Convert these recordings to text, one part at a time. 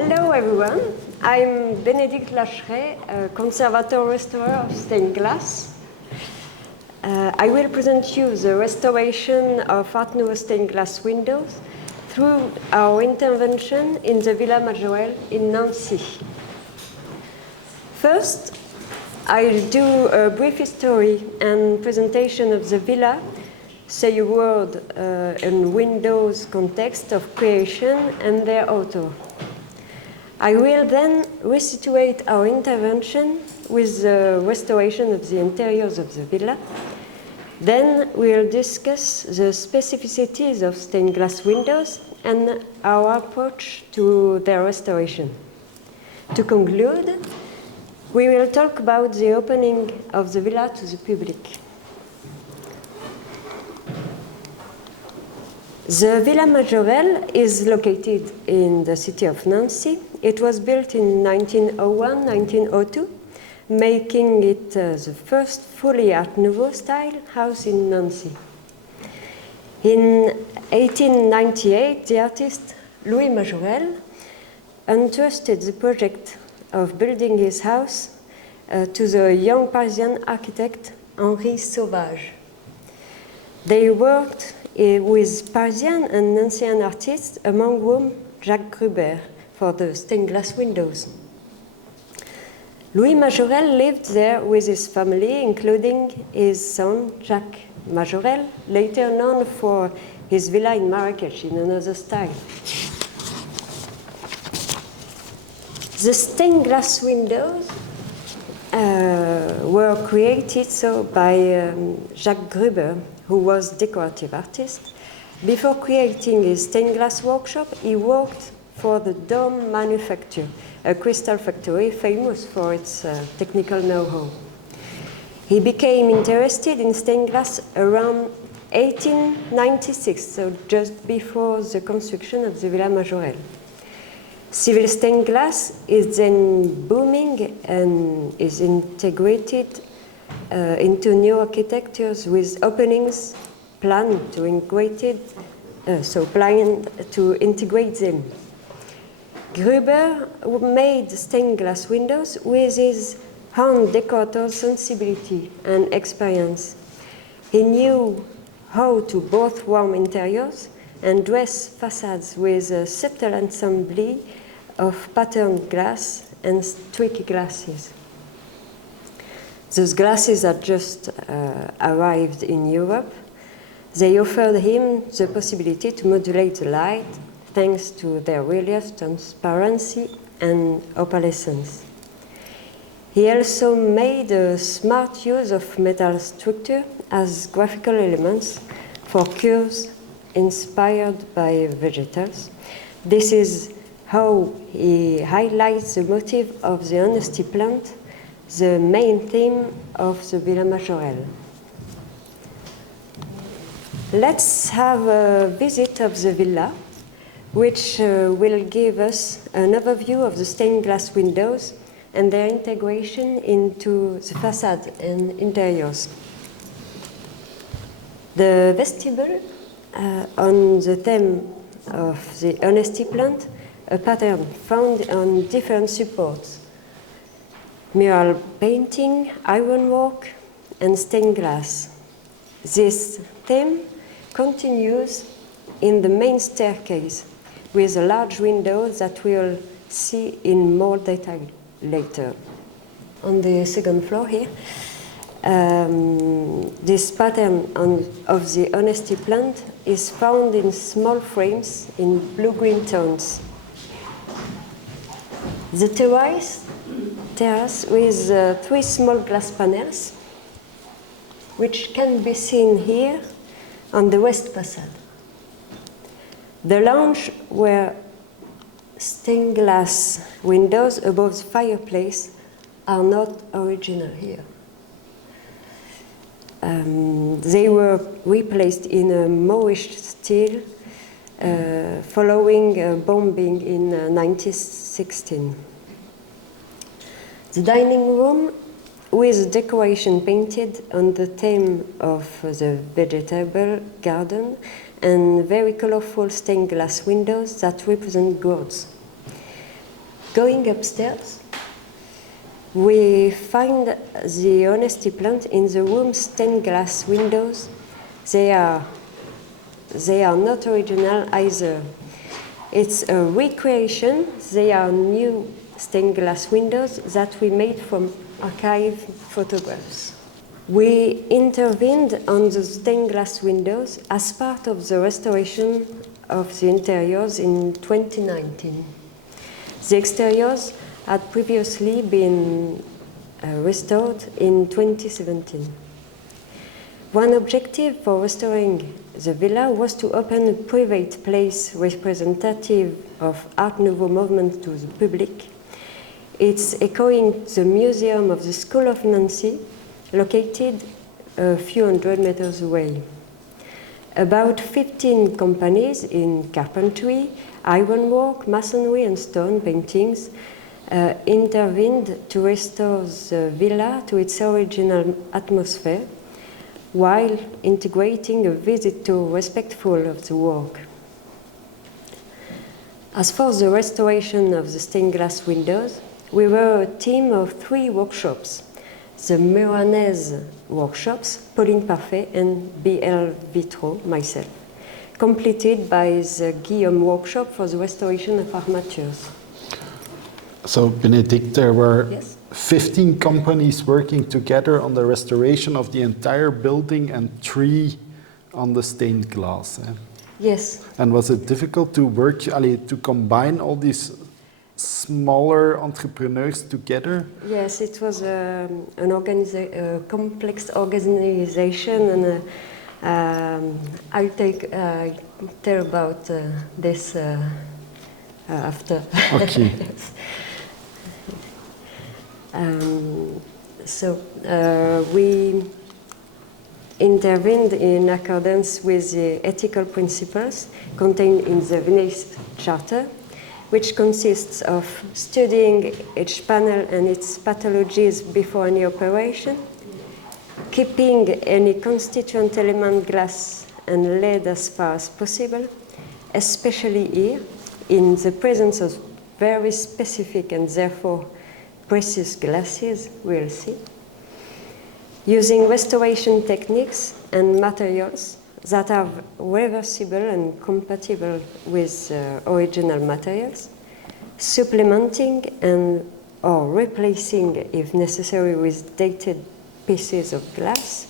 Hello everyone, I'm Bénédicte Lacheré, conservator restorer of stained glass. I will present you the restoration of Art Nouveau stained glass windows through our intervention in the Villa Majorelle in Nancy. First, I'll do a brief history and presentation of the villa, say a word in windows context of creation and their author. I will then resituate our intervention with the restoration of the interiors of the villa. Then we'll discuss the specificities of stained glass windows and our approach to their restoration. To conclude, we will talk about the opening of the villa to the public. The Villa Majorelle is located in the city of Nancy. It was built in 1901-1902, making it the first fully Art Nouveau style house in Nancy. In 1898, the artist Louis Majorelle entrusted the project of building his house to the young Parisian architect Henri Sauvage. They worked with Parisian and Nancéan artists, among whom Jacques Gruber, for the stained glass windows. Louis Majorelle lived there with his family, including his son, Jacques Majorelle, later known for his villa in Marrakech in another style. The stained glass windows were created by Jacques Gruber, who was decorative artist. Before creating his stained glass workshop, he worked for the Dome manufacture, a crystal factory famous for its technical know-how. He became interested in stained glass around 1896, so just before the construction of the Villa Majorelle. Civil stained glass is then booming and is integrated into new architectures with openings planned to integrate them. Gruber made stained glass windows with his own decorator's sensibility and experience. He knew how to both warm interiors and dress facades with a subtle assembly of patterned glass and streaky glasses. Those glasses had just arrived in Europe. They offered him the possibility to modulate the light thanks to their relief, transparency, and opalescence. He also made a smart use of metal structure as graphical elements for curves inspired by vegetals. This is how he highlights the motif of the honesty plant, the main theme of the Villa Majorelle. Let's have a visit of the villa, which will give us an overview of the stained glass windows and their integration into the facade and interiors. The vestibule, on the theme of the honesty plant, a pattern found on different supports: mural painting, ironwork, and stained glass. This theme continues in the main staircase with a large window that we'll see in more detail later. On the second floor here, this pattern of the honesty plant is found in small frames in blue-green tones. The terrace with 3 small glass panels, which can be seen here on the west facade. The lounge where stained glass windows above the fireplace are not original here. They were replaced in a Moorish style following a bombing in 1916. The dining room with decoration painted on the theme of the vegetable garden and very colorful stained glass windows that represent gourds. Going upstairs, we find the honesty plant in the room's stained glass windows. They are not original either. It's a recreation. They are new stained glass windows that we made from archive photographs. We intervened on the stained glass windows as part of the restoration of the interiors in 2019. The exteriors had previously been restored in 2017. One objective for restoring the villa was to open a private place representative of Art Nouveau movement to the public. It's echoing the museum of the School of Nancy, located a few hundred meters away. About 15 companies in carpentry, ironwork, masonry, and stone paintings intervened to restore the villa to its original atmosphere, while integrating a visitor respectful of the work. As for the restoration of the stained glass windows, we were a team of 3 workshops: the Milanese workshops, Pauline Parfait and BL Vitro, myself, completed by the Guillaume workshop for the restoration of armatures. So, Bénédicte, there were Yes? 15 companies working together on the restoration of the entire building and 3 on the stained glass. Yes. And was it difficult to work, to combine all these smaller entrepreneurs together? Yes, it was a complex organization, and I'll tell about this after. Okay. We intervened in accordance with the ethical principles contained in the Venice Charter, which consists of studying each panel and its pathologies before any operation, keeping any constituent element glass and lead as far as possible, especially here, in the presence of very specific and therefore precious glasses, we'll see, using restoration techniques and materials that are reversible and compatible with original materials, supplementing and or replacing, if necessary, with dated pieces of glass,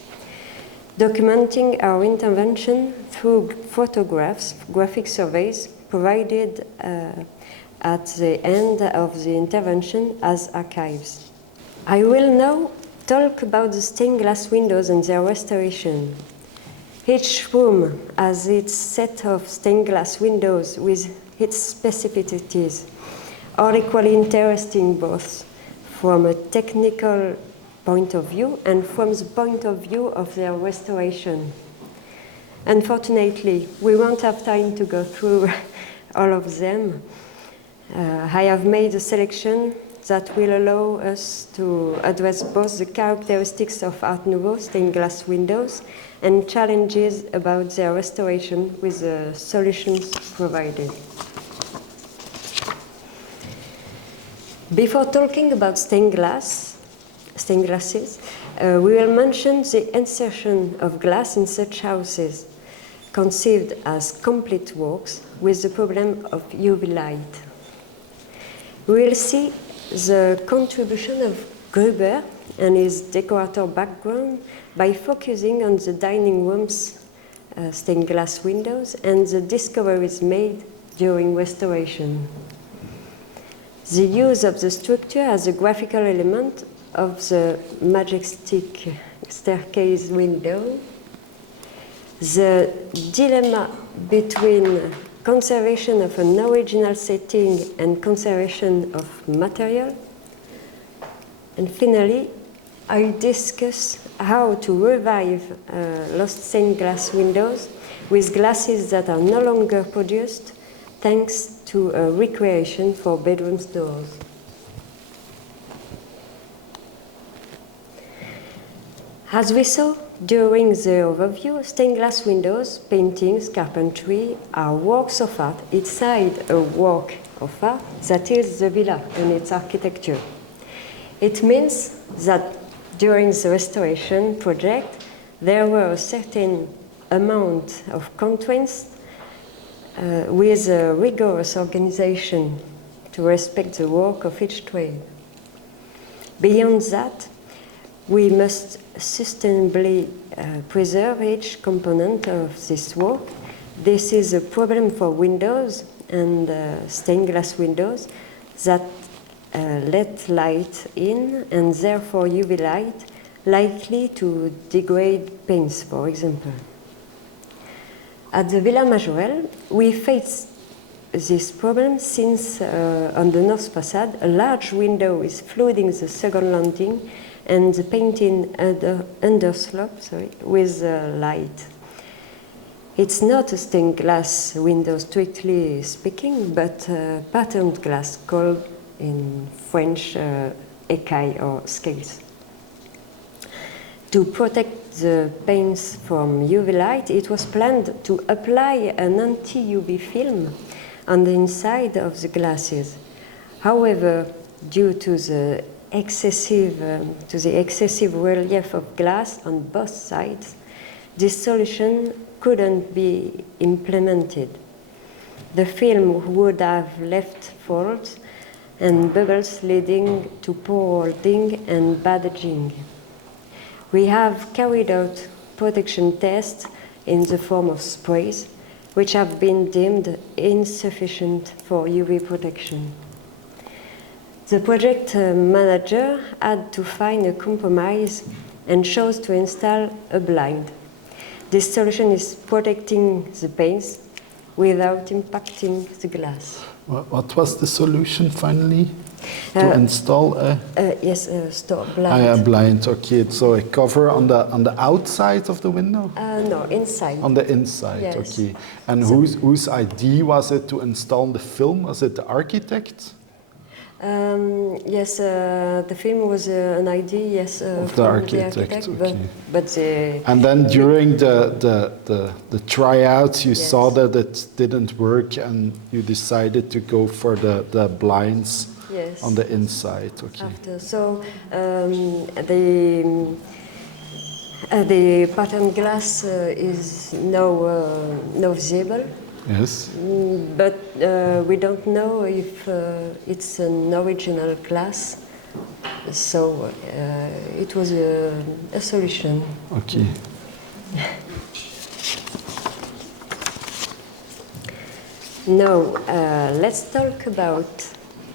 documenting our intervention through photographs, graphic surveys provided at the end of the intervention as archives. I will now talk about the stained glass windows and their restoration. Each room has its set of stained glass windows with its specificities, all equally interesting both from a technical point of view and from the point of view of their restoration. Unfortunately, we won't have time to go through all of them. I have made a selection that will allow us to address both the characteristics of Art Nouveau stained glass windows and challenges about their restoration with the solutions provided. Before talking about stained glasses, we will mention the insertion of glass in such houses, conceived as complete works with the problem of UV light. We will see the contribution of Gruber and his decorator background by focusing on the dining room's stained glass windows and the discoveries made during restoration. The use of the structure as a graphical element of the majestic staircase window, the dilemma between conservation of an original setting and conservation of material, and finally, I'll discuss how to revive lost stained glass windows with glasses that are no longer produced thanks to a recreation for bedroom doors. As we saw, During the overview, stained glass windows, paintings, carpentry are works of art inside a work of art that is the villa and its architecture. It means that during the restoration project, there were a certain amount of constraints with a rigorous organization to respect the work of each trade. Beyond that, we must sustainably preserve each component of this work. This is a problem for windows and stained glass windows that let light in and therefore UV light likely to degrade paints, for example. At the Villa Majorelle, we face this problem since on the north facade, a large window is flooding the second landing and the painting underslope with light. It's not a stained glass window, strictly speaking, but patterned glass called in French écailles or scales. To protect the paints from UV light, it was planned to apply an anti-UV film on the inside of the glasses. However, due to the excessive relief of glass on both sides, this solution couldn't be implemented. The film would have left folds and bubbles leading to poor holding and bad edging. We have carried out protection tests in the form of sprays, which have been deemed insufficient for UV protection. The project manager had to find a compromise and chose to install a blind. This solution is protecting the paints without impacting the glass. What was the solution finally? To install a blind. A blind, okay. So a cover on the outside of the window? No, inside. On the inside, yes. Okay. And so, whose idea was it to install the film? Was it the architect? Yes, the film was an idea, yes, of from the architect, okay. but the... And then during the tryouts, you saw that it didn't work and you decided to go for the blinds. Yes. On the inside, okay. After, so the patterned glass is now visible. Yes. But we don't know if it's an original glass. So it was a solution. Okay. Now let's talk about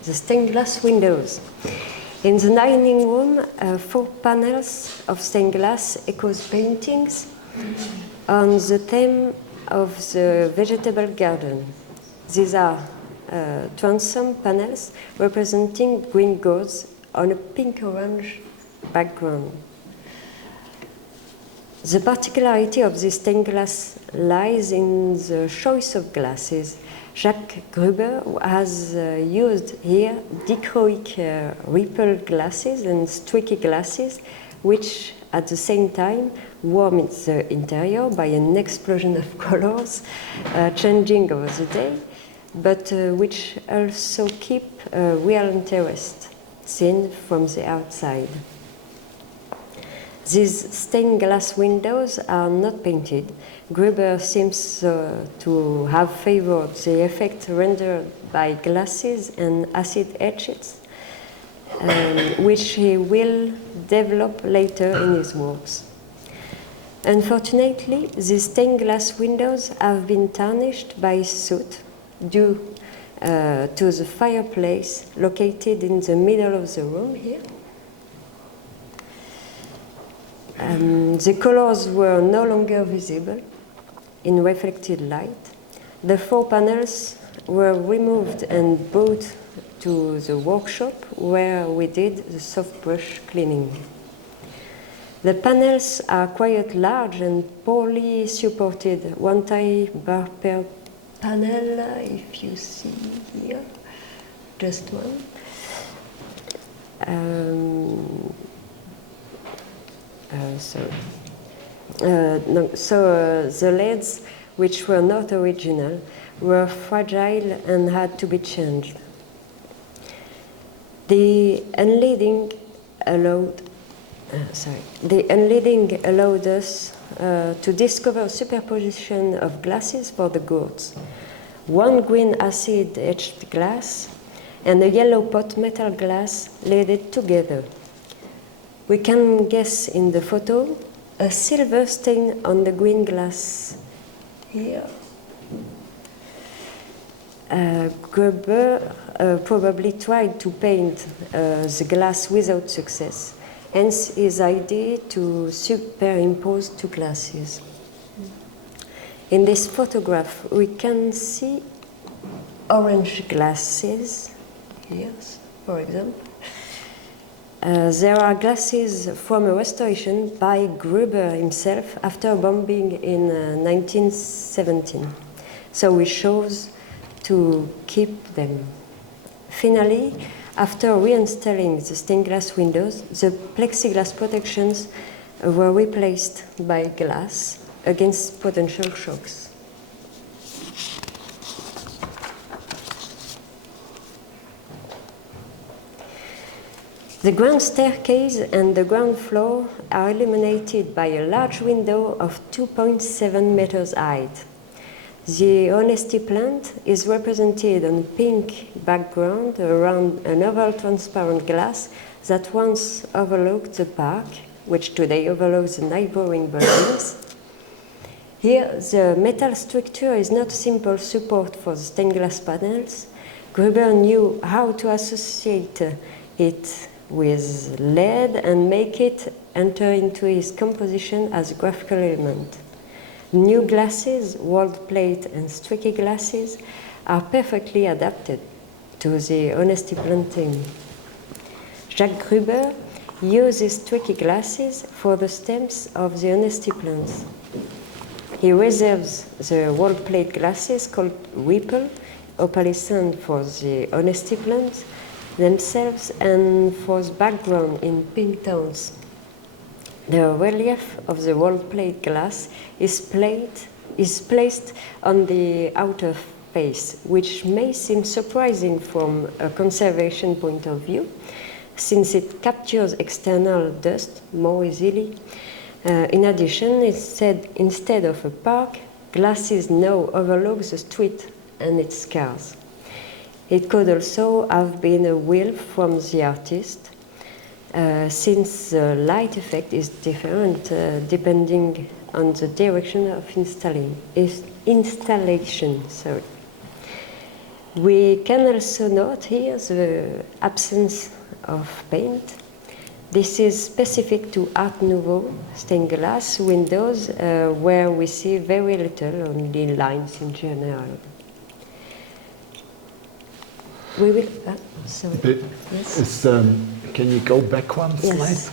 the stained glass windows. In the dining room, 4 panels of stained glass echoes paintings on the theme of the vegetable garden. These are transom panels representing green gourds on a pink-orange background. The particularity of this stained glass lies in the choice of glasses. Jacques Gruber has used here dichroic ripple glasses and streaky glasses, which at the same time warm the interior by an explosion of colors changing over the day, but which also keep real interest seen from the outside. These stained glass windows are not painted. Gruber seems to have favored the effect rendered by glasses and acid etches, which he will develop later in his works. Unfortunately, these stained glass windows have been tarnished by soot due to the fireplace located in the middle of the room here. The colors were no longer visible in reflected light. The 4 panels were removed and brought to the workshop where we did the soft brush cleaning. The panels are quite large and poorly supported. 1 tie bar per panel, if you see here, just one. Sorry. The leads, which were not original, were fragile and had to be changed. The unleading allowed us to discover a superposition of glasses for the gourds. One green acid etched glass and a yellow pot metal glass laid together. We can guess in the photo a silver stain on the green glass here. Gruber probably tried to paint the glass without success, hence his idea to superimpose two glasses. In this photograph, we can see orange glasses, here, for example. There are glasses from a restoration by Gruber himself after bombing in 1917. So we chose to keep them. Finally, after reinstalling the stained glass windows, the plexiglass protections were replaced by glass against potential shocks. The ground staircase and the ground floor are illuminated by a large window of 2.7 meters height. The honesty plant is represented on pink background around an oval transparent glass that once overlooked the park, which today overlooks the neighboring buildings. Here, the metal structure is not a simple support for the stained glass panels. Gruber knew how to associate it with lead and make it enter into his composition as a graphical element. New glasses, walled plate and streaky glasses are perfectly adapted to the honesty planting. Jacques Gruber uses streaky glasses for the stems of the honesty plants. He reserves the walled plate glasses called Whipple, opalescent for the honesty plants themselves and for the background in pink tones. The relief of the walled plate glass is placed on the outer face, which may seem surprising from a conservation point of view, since it captures external dust more easily. In addition, instead of a park, glasses now overlook the street and its cars. It could also have been a will from the artist, since the light effect is different depending on the direction of installation. Sorry. We can also note here the absence of paint. This is specific to Art Nouveau stained glass windows, where we see very little, only lines in general. We will. Sorry. Yes. Can you go back one slide? Yes.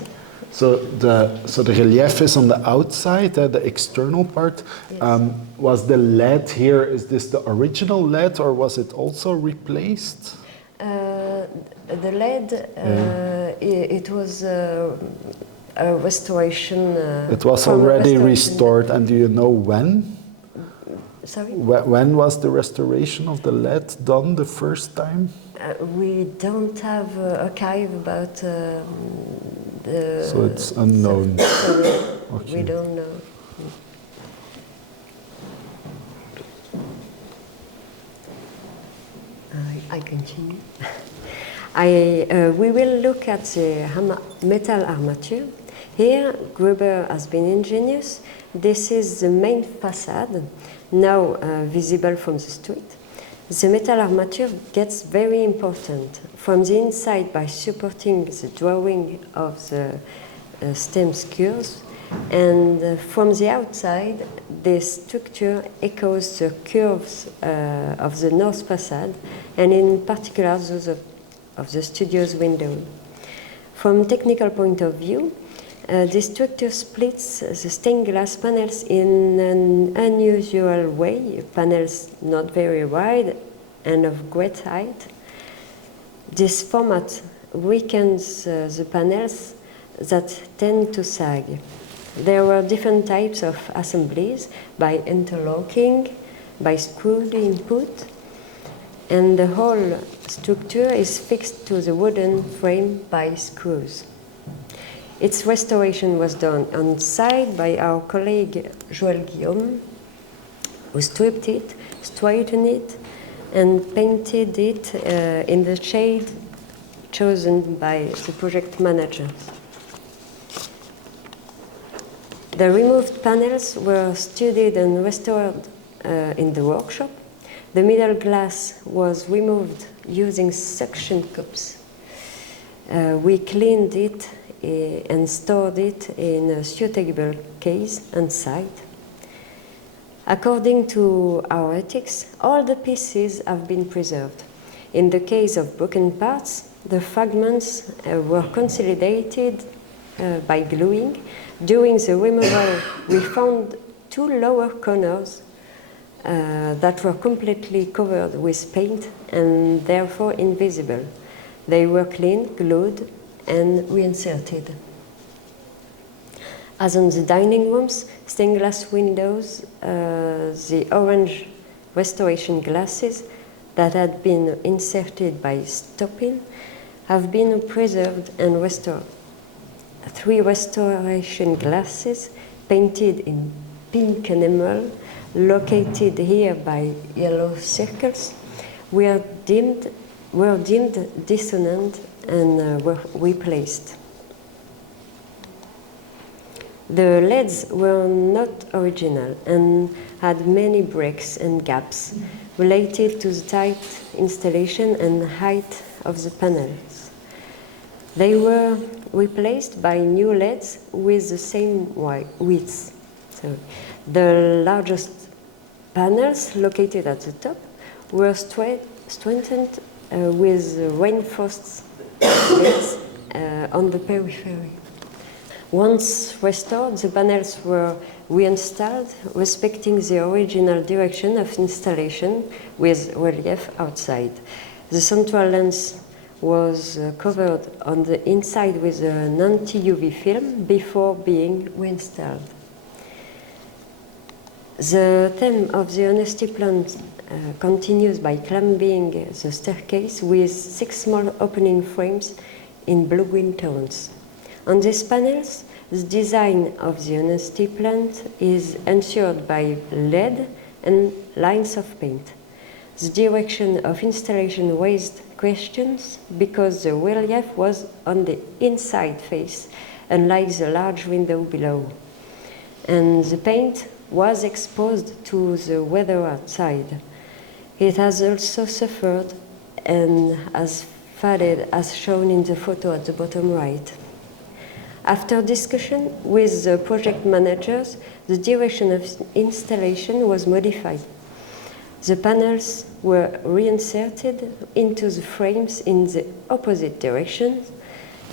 So the relief is on the outside, the external part. Yes. Was the lead here? Is this the original lead, or was it also replaced? The lead, it was a restoration. It was already restored, and do you know when? Sorry? When was the restoration of the lead done the first time? We don't have an archive about the... So it's unknown. Okay. We don't know. I continue. We will look at the metal armature. Here, Gruber has been ingenious. This is the main facade, now visible from the street. The metal armature gets very important from the inside by supporting the drawing of the stem skewers, and from the outside, the structure echoes the curves of the north facade, and in particular those of the studio's window. From a technical point of view, the structure splits the stained glass panels in an unusual way, panels not very wide and of great height. This format weakens the panels that tend to sag. There were different types of assemblies by interlocking, by screwed input, and the whole structure is fixed to the wooden frame by screws. Its restoration was done on site by our colleague Joël, who stripped it, straightened it, and painted it in the shade chosen by the project managers. The removed panels were studied and restored in the workshop. The middle glass was removed using suction cups. We cleaned it and stored it in a suitable case on site. According to our ethics, all the pieces have been preserved. In the case of broken parts, the fragments were consolidated by gluing. During the removal, we found two lower corners that were completely covered with paint and therefore invisible. They were cleaned, glued, and reinserted. As on the dining rooms, stained glass windows, the orange restoration glasses that had been inserted by stopping have been preserved and restored. 3 restoration glasses painted in pink enamel, located here by yellow circles, were deemed dissonant and were replaced. The LEDs were not original and had many breaks and gaps related to the tight installation and height of the panels. They were replaced by new LEDs with the same width. The largest panels located at the top were strengthened with reinforced LEDs on the periphery. Once restored, the panels were reinstalled, respecting the original direction of installation with relief outside. The central lens was covered on the inside with an anti-UV film before being reinstalled. The theme of the honesty plan continues by clamping the staircase with 6 small opening frames in blue-green tones. On these panels, the design of the honesty plant is ensured by LED and lines of paint. The direction of installation raised questions because the relief was on the inside face, unlike the large window below. And the paint was exposed to the weather outside. It has also suffered and has faded as shown in the photo at the bottom right. After discussion with the project managers, the direction of installation was modified. The panels were reinserted into the frames in the opposite direction,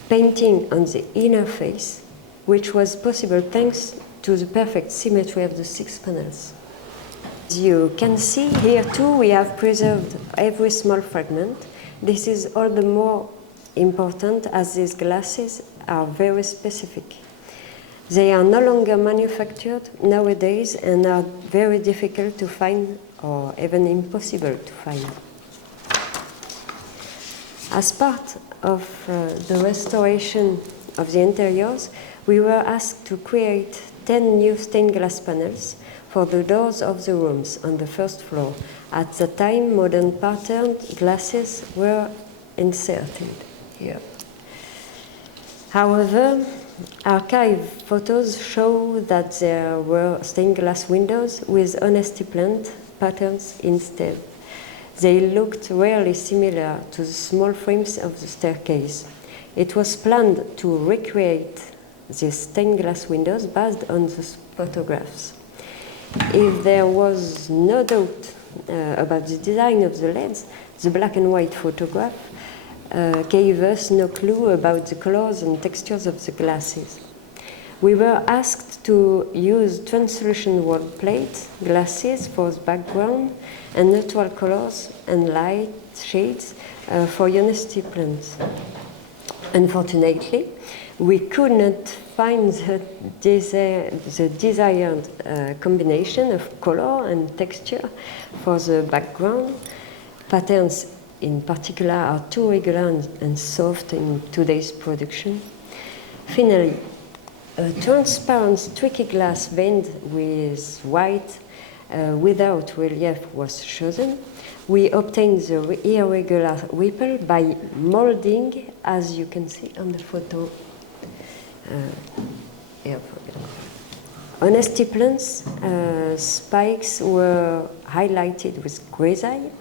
painting on the inner face, which was possible thanks to the perfect symmetry of the 6 panels. As you can see, here too we have preserved every small fragment. This is all the more important as these glasses are very specific. They are no longer manufactured nowadays and are very difficult to find or even impossible to find. As part of the restoration of the interiors, we were asked to create 10 new stained glass panels for the doors of the rooms on the first floor. At the time, modern patterned glasses were inserted here. However, archive photos show that there were stained glass windows with honesty plant patterns instead. They looked really similar to the small frames of the staircase. It was planned to recreate these stained glass windows based on the photographs. If there was no doubt about the design of the LEDs, the black and white photograph gave us no clue about the colors and textures of the glasses. We were asked to use translucent wall plate glasses for the background and neutral colors and light shades for honesty plants. Unfortunately, We could not find the desired combination of color and texture for the background. Patterns in particular are too regular and soft in today's production. Finally, a transparent tricky glass veined with white without relief was chosen. We obtained the irregular ripple by molding, as you can see on the photo. On estiplants, spikes were highlighted with grisaille.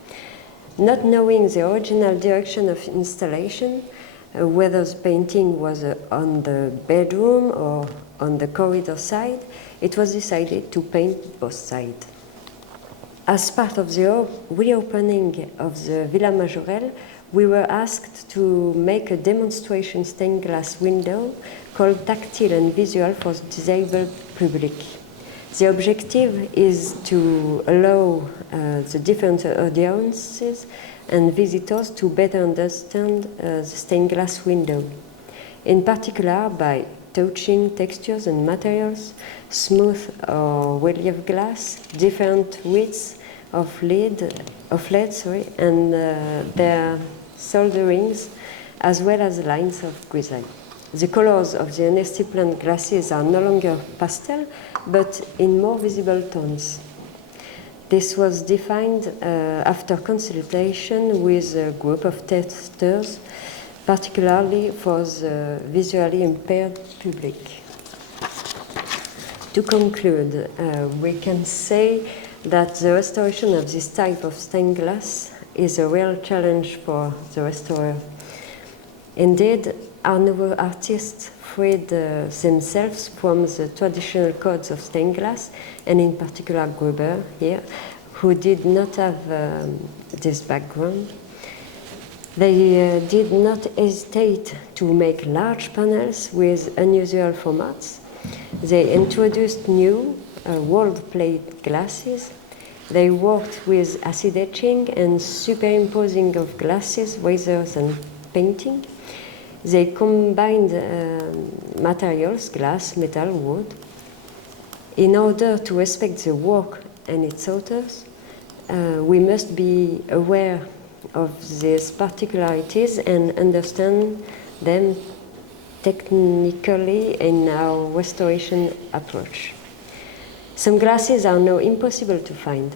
Not knowing the original direction of installation, whether the painting was on the bedroom or on the corridor side, it was decided to paint both sides. As part of the reopening of the Villa Majorelle, we were asked to make a demonstration stained glass window called Tactile and Visual for the disabled public. The objective is to allow the different audiences and visitors to better understand the stained glass window, in particular by touching textures and materials, smooth or relief glass, different widths of lead, and their solderings, as well as lines of grisaille. The colors of the anestiplant glasses are no longer pastel, but in more visible tones. This was defined after consultation with a group of testers, particularly for the visually impaired public. To conclude, we can say that the restoration of this type of stained glass is a real challenge for the restorer. Indeed, Art Nouveau artists freed themselves from the traditional codes of stained glass, and in particular Gruber here, who did not have this background. They did not hesitate to make large panels with unusual formats. They introduced new world plate glasses. They worked with acid etching and superimposing of glasses rather than painting. They combined materials, glass, metal, wood. In order to respect the work and its authors, we must be aware of these particularities and understand them technically in our restoration approach. Some glasses are now impossible to find.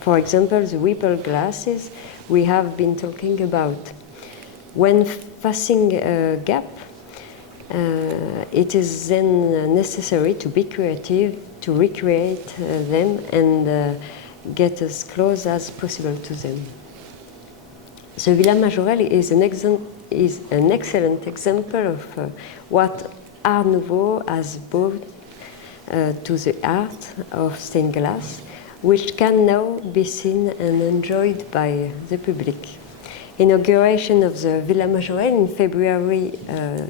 For example, the ripple glasses we have been talking about. When facing a gap, it is then necessary to be creative, to recreate them and get as close as possible to them. The Villa Majorelle is an excellent example of what Art Nouveau has brought to the art of stained glass, which can now be seen and enjoyed by the public. Inauguration of the Villa Majorelle in February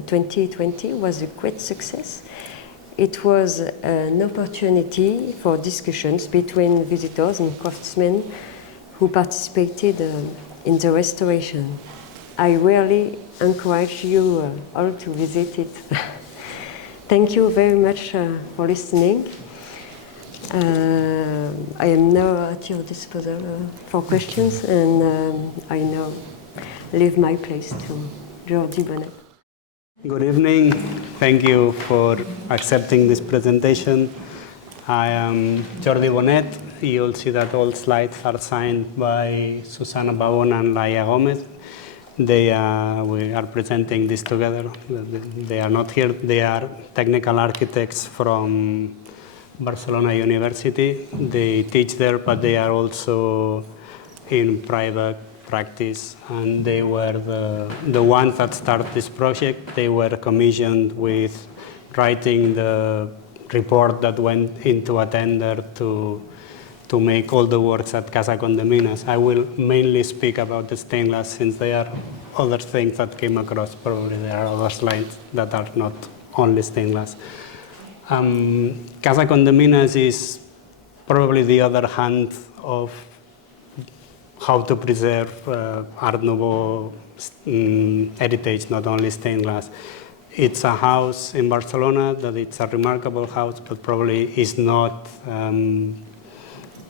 2020 was a great success. It was an opportunity for discussions between visitors and craftsmen who participated in the restoration. I really encourage you all to visit it. Thank you very much for listening. I am now at your disposal for questions, and I now leave my place to Jordi Bonet. Good evening. Thank you for accepting this presentation. I am Jordi Bonet. You'll see that all slides are signed by Susana Babona and Laia Gomez. We are presenting this together. They are not here. They are technical architects from Barcelona University. They teach there, but they are also in private practice, and they were the ones that started this project. They were commissioned with writing the report that went into a tender to make all the works at Casa Condeminas. I will mainly speak about the stained glass, since there are other things that came across. Probably there are other slides that are not only stained glass. Casa Condeminas is probably the other hand of how to preserve Art Nouveau heritage, not only stained glass. it's a house in Barcelona, that it's a remarkable house, but probably is not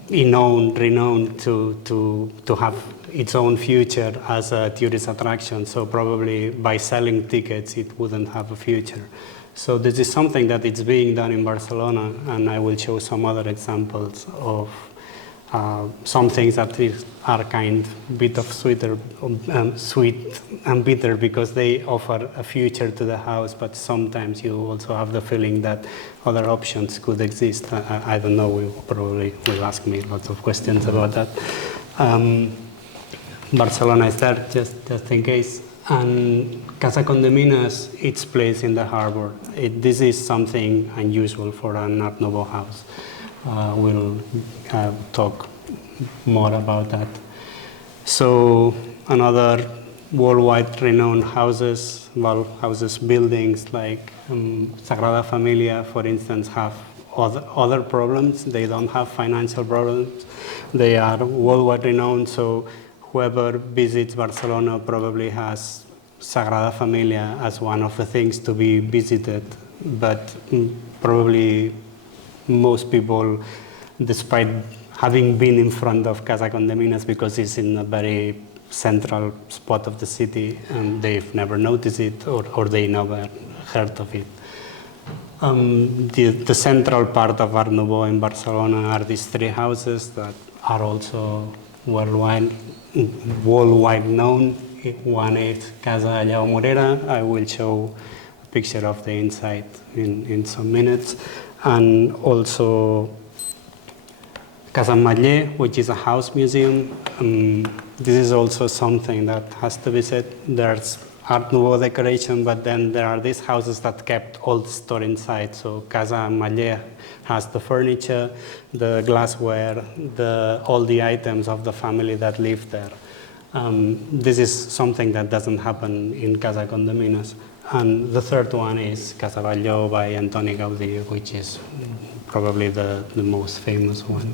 renowned to have its own future as a tourist attraction. So probably by selling tickets, it wouldn't have a future. So this is something that is being done in Barcelona, and I will show some other examples of some things that are kind bit of sweet and bitter because they offer a future to the house, but sometimes you also have the feeling that other options could exist. I don't know, you probably will ask me lots of questions about that. Barcelona is there, just in case. And Casa Condeminas, its place in the harbor. This is something unusual for an Art Nouveau house. We'll talk more about that. So another worldwide renowned houses, buildings like Sagrada Familia, for instance, have other problems. They don't have financial problems. They are worldwide renowned, so whoever visits Barcelona probably has Sagrada Familia as one of the things to be visited, but probably most people, despite having been in front of Casa Condeminas because it's in a very central spot of the city, and they've never noticed it or they never heard of it. The central part of Art Nouveau in Barcelona are these three houses that are also worldwide known. One is Casa Morera. I will show a picture of the inside in some minutes. And also Casa Majorelle, which is a house museum. This is also something that has to be said. There's Art Nouveau decoration, but then there are these houses that kept all the store inside. So Casa Majorelle has the furniture, the glassware, all the items of the family that lived there. This is something that doesn't happen in Casa Condeminas. And the third one is Casa Batlló by Antoni Gaudí, which is probably the most famous one.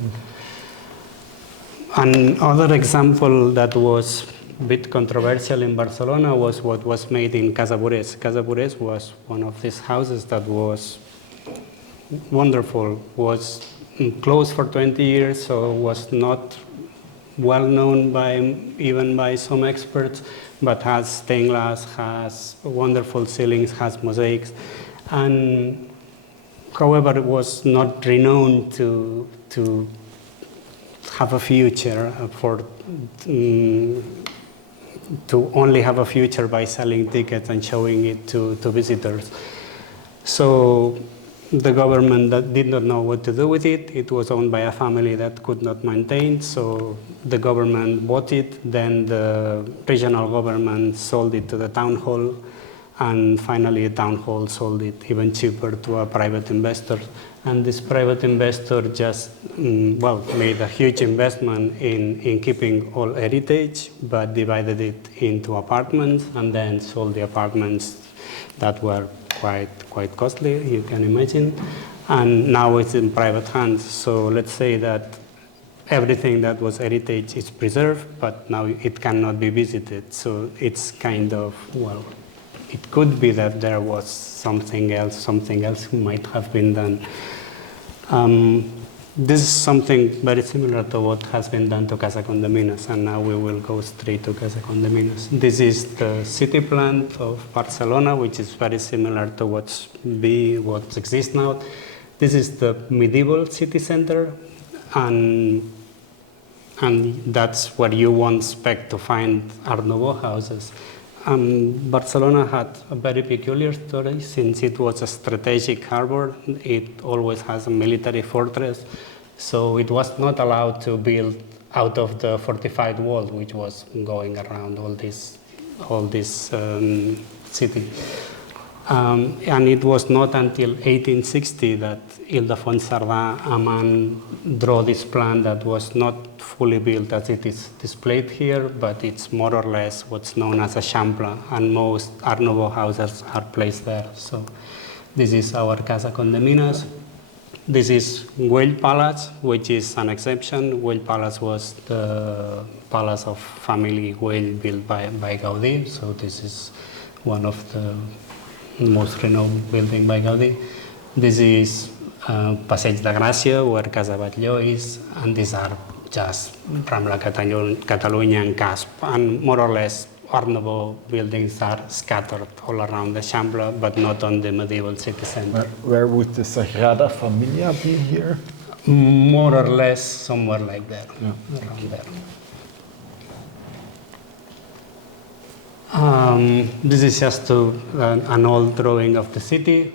Another example that was a bit controversial in Barcelona was what was made in Casa Burés. Casa Burés was one of these houses that was wonderful, was closed for 20 years, so was not well known even by some experts, but has stained glass, has wonderful ceilings, has mosaics, and however it was not renowned to have a future to only have a future by selling tickets and showing it to visitors. So the government that did not know what to do with it. It was owned by a family that could not maintain, so the government bought it. Then the regional government sold it to the town hall, and finally the town hall sold it even cheaper to a private investor. And this private investor just made a huge investment in keeping all heritage, but divided it into apartments, and then sold the apartments that were quite costly, you can imagine, and now it's in private hands. So let's say that everything that was heritage is preserved, but now it cannot be visited. So it's kind of, it could be that there was something else might have been done. This is something very similar to what has been done to Casa Condeminas, and now we will go straight to Casa Condeminas. This is the city plan of Barcelona, which is very similar to what exists now. This is the medieval city center, and that's where you won't expect to find Art Nouveau houses. Barcelona had a very peculiar story. Since it was a strategic harbor, it always has a military fortress, so it was not allowed to build out of the fortified wall, which was going around all this city. And it was not until 1860 that Ildefons Cerdà, a man, drew this plan that was not fully built as it is displayed here, but it's more or less what's known as a Chample, and most Art Nouveau houses are placed there. So this is our Casa Condeminas. This is Güell Palace, which is an exception. Güell Palace was the palace of family Güell built by Gaudí, so this is one of the most renowned building by Gaudi. This is Passeig de Gràcia, where Casa Batlló is, and these are just Rambla Catalunya and Casp, and more or less Art Nouveau buildings are scattered all around the Shambla, but not on the medieval city center. Where would the Sagrada Familia be here? More or less somewhere like that, around there. This is just an old drawing of the city,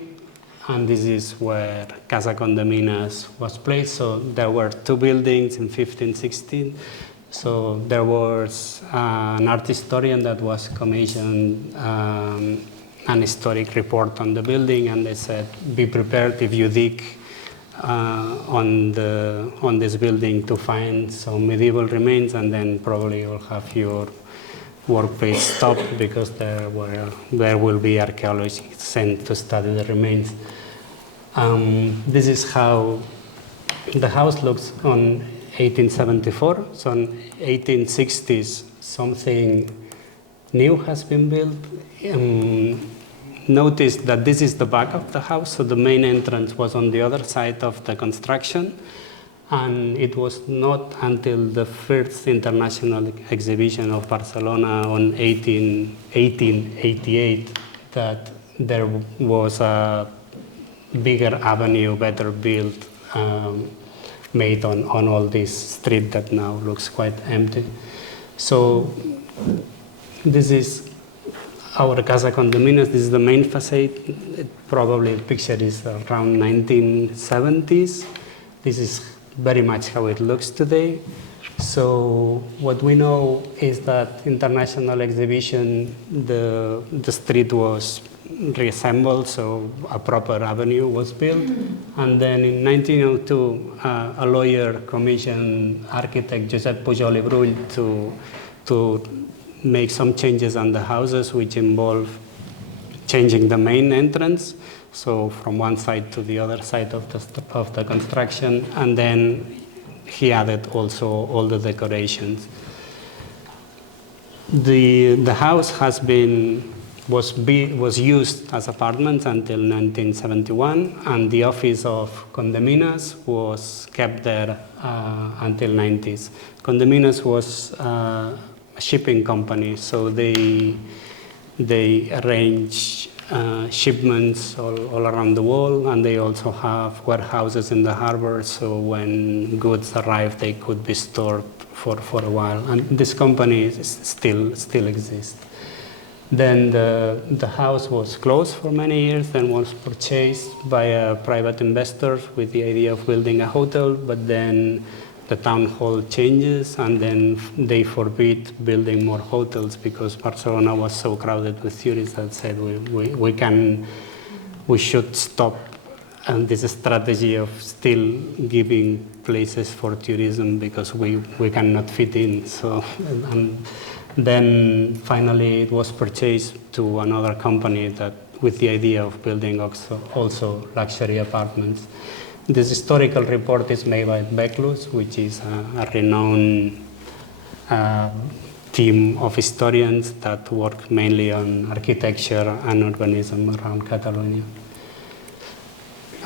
and this is where Casa Condeminas was placed. So there were two buildings in 1516. So there was an art historian that was commissioned an historic report on the building, and they said, be prepared if you dig on this building to find some medieval remains, and then probably you'll have your workplace stopped because there will be archaeologists sent to study the remains. This is how the house looks on 1874. So in 1860s, something new has been built. Notice that this is the back of the house, so the main entrance was on the other side of the construction, and it was not until the first international exhibition of Barcelona on 1888 that there was a bigger avenue, better built, made on all this street that now looks quite empty. So this is our Casa Condeminas. This is the main facade. Probably the picture is around 1970s. This is very much how it looks today. So what we know is that international exhibition, the street was reassembled, so a proper avenue was built. And then in 1902, a lawyer commissioned architect Josep Pujol i Brull to make some changes on the houses, which involve changing the main entrance, so from one side to the other side of the construction, and then he added also all the decorations. The house was used as apartments until 1971, and the office of Condeminas was kept there until 90s. Condeminas was a shipping company, so they arrange shipments all around the world, and they also have warehouses in the harbor, so when goods arrive, they could be stored for a while. And this company still exists. Then the house was closed for many years, then was purchased by a private investor with the idea of building a hotel, but then the town hall changes, and then they forbid building more hotels because Barcelona was so crowded with tourists that said we should stop this strategy of still giving places for tourism because we cannot fit in. So, and then finally it was purchased to another company that with the idea of building also luxury apartments. This historical report is made by Beclus, which is a renowned team of historians that work mainly on architecture and urbanism around Catalonia.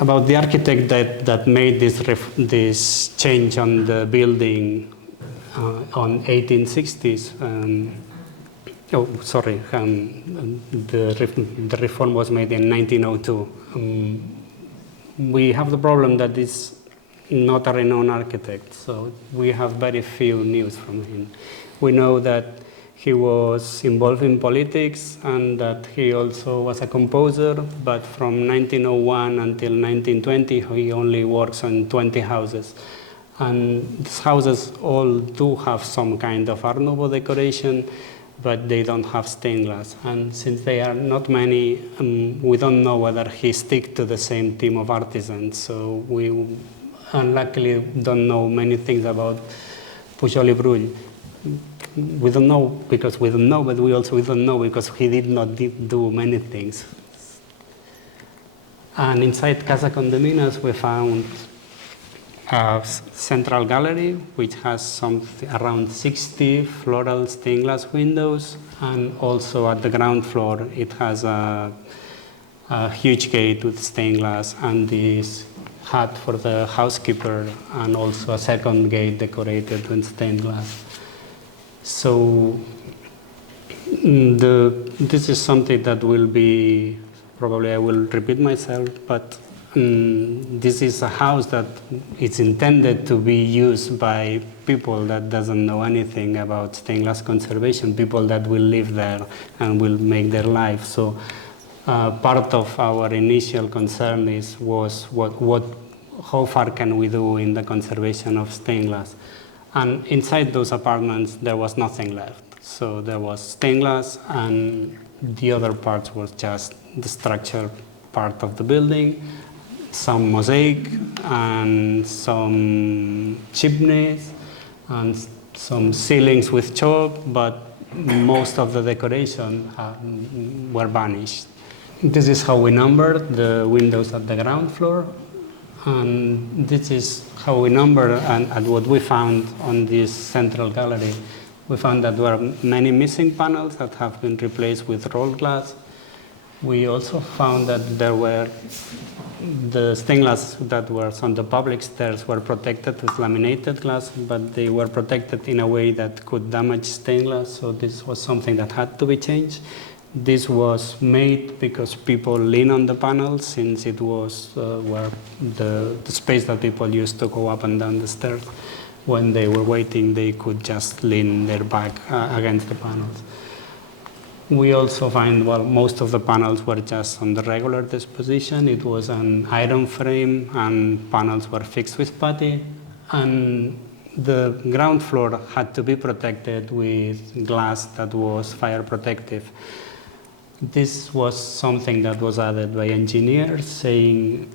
About the architect that made this change on the building on 1860s, the reform was made in 1902. We have the problem that he's not a renowned architect, so we have very few news from him. We know that he was involved in politics and that he also was a composer, but from 1901 until 1920, he only works on 20 houses. And these houses all do have some kind of Art Nouveau decoration, but they don't have stained glass. And since they are not many, we don't know whether he stick to the same team of artisans. So we unluckily don't know many things about Pujol i Brull. We don't know because we don't know, but we don't know because he did not do many things. And inside Casa Condeminas, we found a central gallery, which has around 60 floral stained glass windows, and also at the ground floor, it has a a huge gate with stained glass, and this hut for the housekeeper, and also a second gate decorated with stained glass. So this is something that will be, probably I will repeat myself, but this is a house that is intended to be used by people that doesn't know anything about stained glass conservation, people that will live there and will make their life. So part of our initial concern was how far can we do in the conservation of stained glass? And inside those apartments, there was nothing left. So there was stained glass, and the other parts was just the structure part of the building, some mosaic, and some chimneys, and some ceilings with chalk, but most of the decoration were vanished. This is how we numbered the windows at the ground floor, and this is how we numbered and what we found on this central gallery. We found that there were many missing panels that have been replaced with rolled glass. We also found that there were the stained glass that was on the public stairs were protected with laminated glass, but they were protected in a way that could damage stained glass, so this was something that had to be changed. This was made because people lean on the panels, since it was where the space that people used to go up and down the stairs. When they were waiting, they could just lean their back against the panels. We also find, well, most of the panels were just on the regular disposition. It was an iron frame, and panels were fixed with putty. And the ground floor had to be protected with glass that was fire protective. This was something that was added by engineers, saying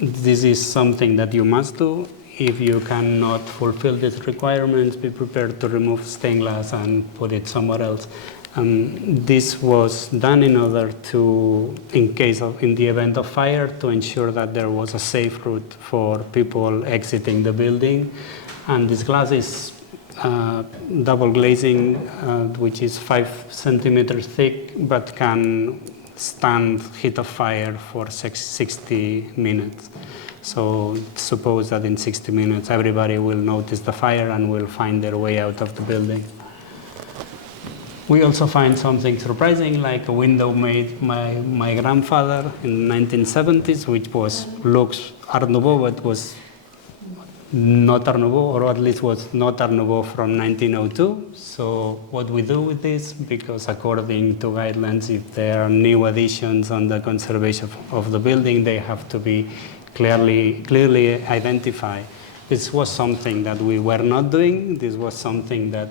this is something that you must do. If you cannot fulfill these requirements, be prepared to remove stained glass and put it somewhere else. This was done in order to, in the event of fire, to ensure that there was a safe route for people exiting the building. And this glass is double glazing, which is 5 centimeters thick, but can stand heat of fire for 60 minutes. So suppose that in 60 minutes everybody will notice the fire and will find their way out of the building. We also find something surprising, like a window made by my grandfather in the 1970s, which looks Art Nouveau, but was not Art Nouveau, or at least was not Art Nouveau from 1902. So what we do with this, because according to guidelines, if there are new additions on the conservation of the building, they have to be clearly identified. This was something that we were not doing. This was something that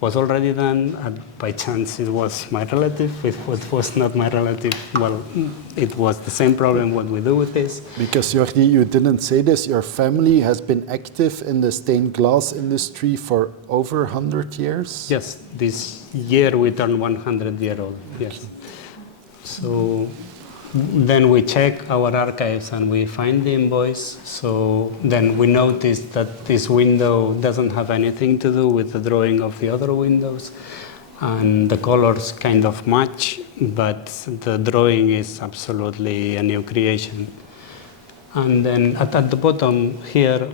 was already done, and by chance it was my relative. If it was not my relative, well, it was the same problem what we do with this. Because Jordi, you didn't say this, your family has been active in the stained glass industry for over 100 years? Yes, this year we turn 100 years old, yes. So then we check our archives and we find the invoice. So then we notice that this window doesn't have anything to do with the drawing of the other windows. And the colors kind of match, but the drawing is absolutely a new creation. And then at the bottom here,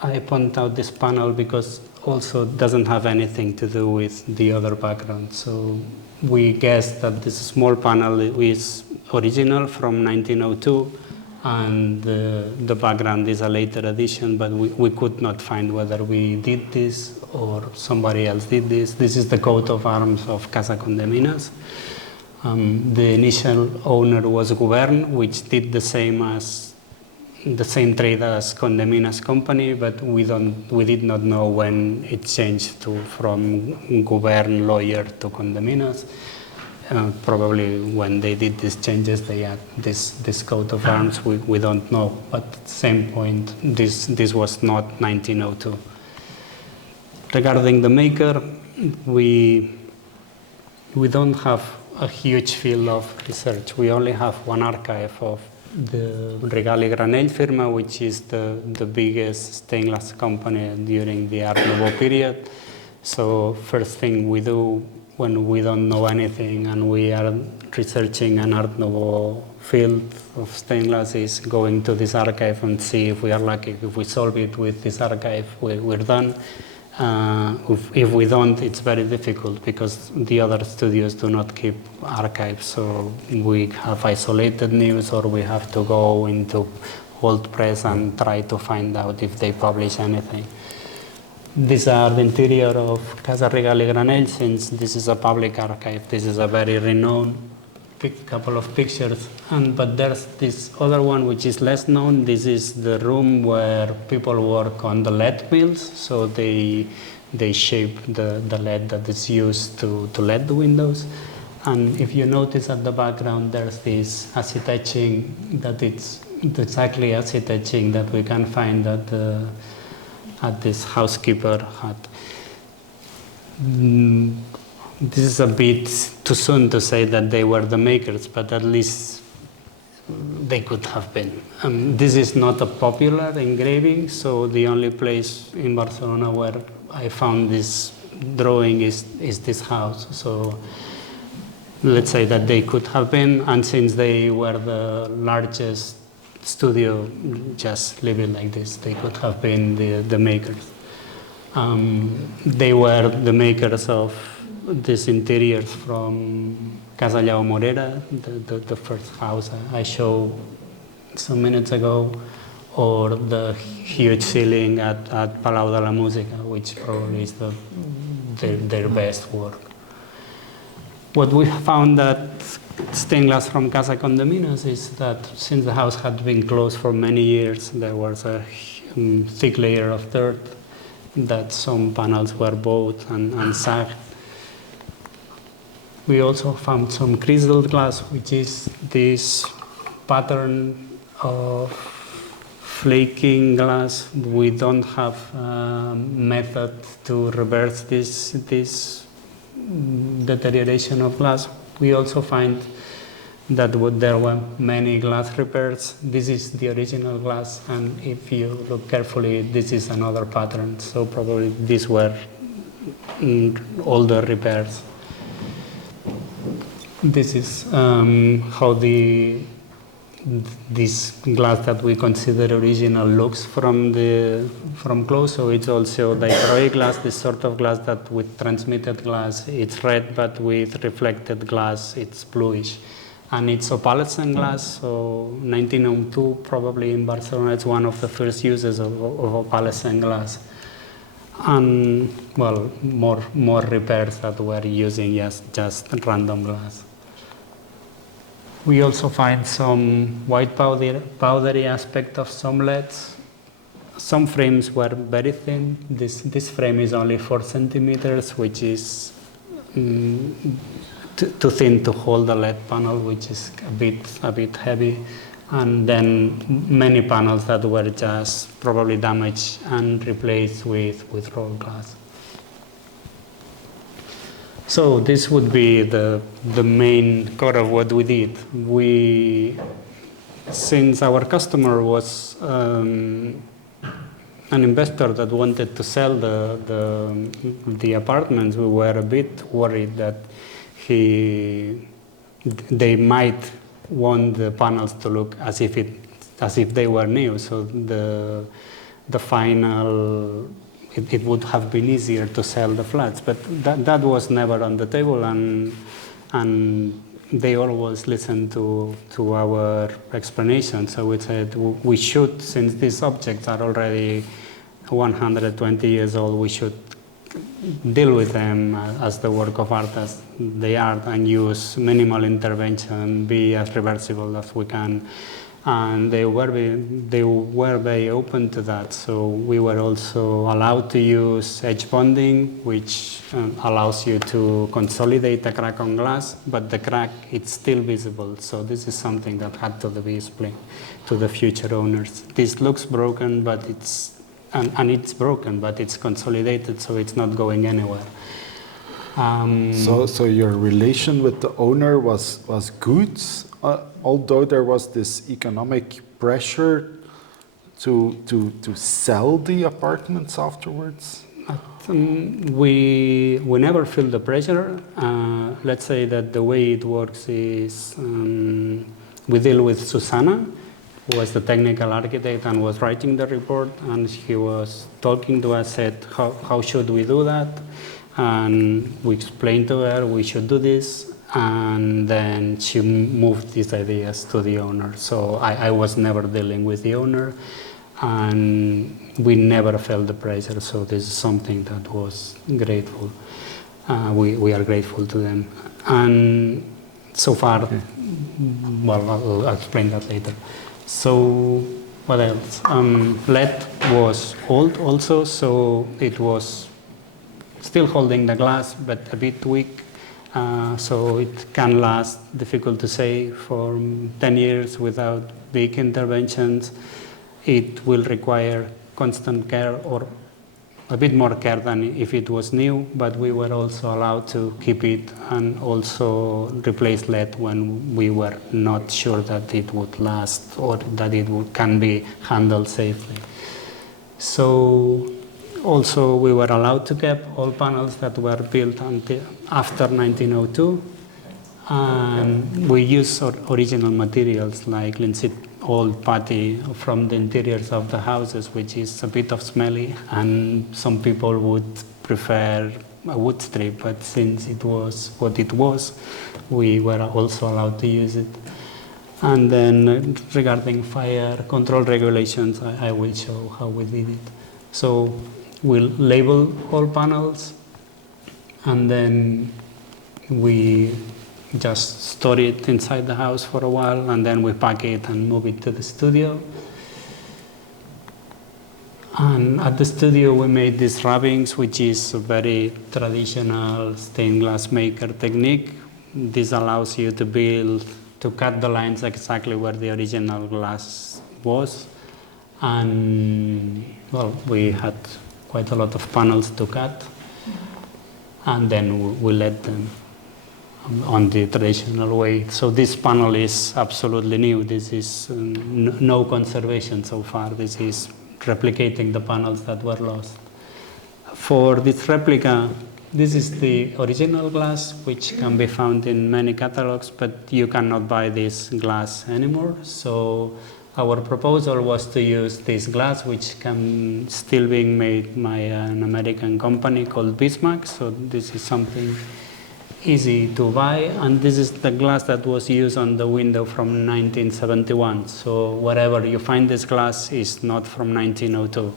I point out this panel because also doesn't have anything to do with the other background. So we guess that this small panel is original from 1902, and the background is a later addition, but we could not find whether we did this or somebody else did this. This is the coat of arms of Casa Condeminas. The initial owner was Govern, which did the same trade as Condeminas company, but we did not know when it changed from Govern lawyer to Condeminas. Probably when they did these changes, they had this coat of arms. We don't know, but at the same point, this was not 1902. Regarding the maker, we don't have a huge field of research. We only have one archive of the Regali Granell firma, which is the biggest stained glass company during the Art Nouveau period. So first thing we do when we don't know anything and we are researching an Art Nouveau field of stained glass is going to this archive and see if we are lucky. If we solve it with this archive, we're done. If we don't, it's very difficult because the other studios do not keep archives. So we have isolated news, or we have to go into old press and try to find out if they publish anything. These are the interior of Casa Regali Granell. Since this is a public archive, this is a very renowned couple of pictures. But there's this other one which is less known. This is the room where people work on the lead mills. So they shape the lead that is used to lead the windows. And if you notice at the background, there's this acid etching that it's exactly acid etching that we can find at this housekeeper hut. This is a bit too soon to say that they were the makers, but at least they could have been. This is not a popular engraving, so the only place in Barcelona where I found this drawing is this house. So let's say that they could have been, and since they were the largest studio, just leave it like this, they could have been the makers. They were the makers of these interiors from Casa Morera, the first house I showed some minutes ago, or the huge ceiling at Palau de la Música, which probably is their best work. What we found at stained glass from Casa Condeminas is that since the house had been closed for many years, there was a thick layer of dirt, that some panels were bowed and sagged. We also found some crystal glass, which is this pattern of flaking glass. We don't have a method to reverse this deterioration of glass. We also find that there were many glass repairs. This is the original glass, and if you look carefully, this is another pattern. So probably these were older repairs. This is how this glass that we consider original looks from close. So it's also dichroic glass, this sort of glass that with transmitted glass it's red, but with reflected glass it's bluish. And it's opalescent glass, so 1902 probably in Barcelona it's one of the first uses of opalescent glass. And well, more repairs that were using just random glass. We also find some white powdery aspect of some LEDs. Some frames were very thin. This frame is only 4 centimeters, which is too thin to hold a LED panel, which is a bit heavy. And then many panels that were just probably damaged and replaced with rolled glass. So this would be the main core of what we did. Since our customer was an investor that wanted to sell the apartments, we were a bit worried that they might want the panels to look as if they were new. So the final. It would have been easier to sell the flats, but that was never on the table, and they always listened to our explanation. So we said we should, since these objects are already 120 years old, we should deal with them as the work of art as they are, and use minimal intervention, be as reversible as we can. And they were very open to that. So we were also allowed to use edge bonding, which allows you to consolidate a crack on glass, but the crack, it's still visible. So this is something that had to be explained to the future owners. This looks broken, but it's broken, but it's consolidated, so it's not going anywhere. So your relation with the owner was good, although there was this economic pressure to sell the apartments afterwards? We never feel the pressure. Let's say that the way it works is we deal with Susanna, who was the technical architect and was writing the report, and he was talking to us, said, how should we do that? And we explained to her we should do this, and then she moved these ideas to the owner. So I was never dealing with the owner, and we never felt the pressure, so this is something that was grateful. We are grateful to them. And so far, well, I'll explain that later. So what else? LED was old also, so it was still holding the glass, but a bit weak. So it can last, difficult to say, for 10 years without big interventions. It will require constant care, or a bit more care than if it was new, but we were also allowed to keep it and also replace LED when we were not sure that it would last or that it can be handled safely. So also we were allowed to keep all panels that were built until after 1902, and we use original materials like linseed old putty from the interiors of the houses, which is a bit of smelly, and some people would prefer a wood strip, but since it was what it was, we were also allowed to use it. And then regarding fire control regulations, I will show how we did it. So we'll label all panels, and then we just store it inside the house for a while, and then we pack it and move it to the studio. And at the studio we made these rubbings, which is a very traditional stained glass maker technique. This allows you to cut the lines exactly where the original glass was. And well, we had quite a lot of panels to cut, and then we let them on the traditional way. So this panel is absolutely new. This is no conservation so far. This is replicating the panels that were lost. For this replica, this is the original glass, which can be found in many catalogs, but you cannot buy this glass anymore. So our proposal was to use this glass, which can still being made by an American company called Bismarck. So this is something easy to buy, and this is the glass that was used on the window from 1971. So wherever you find this glass is not from 1902.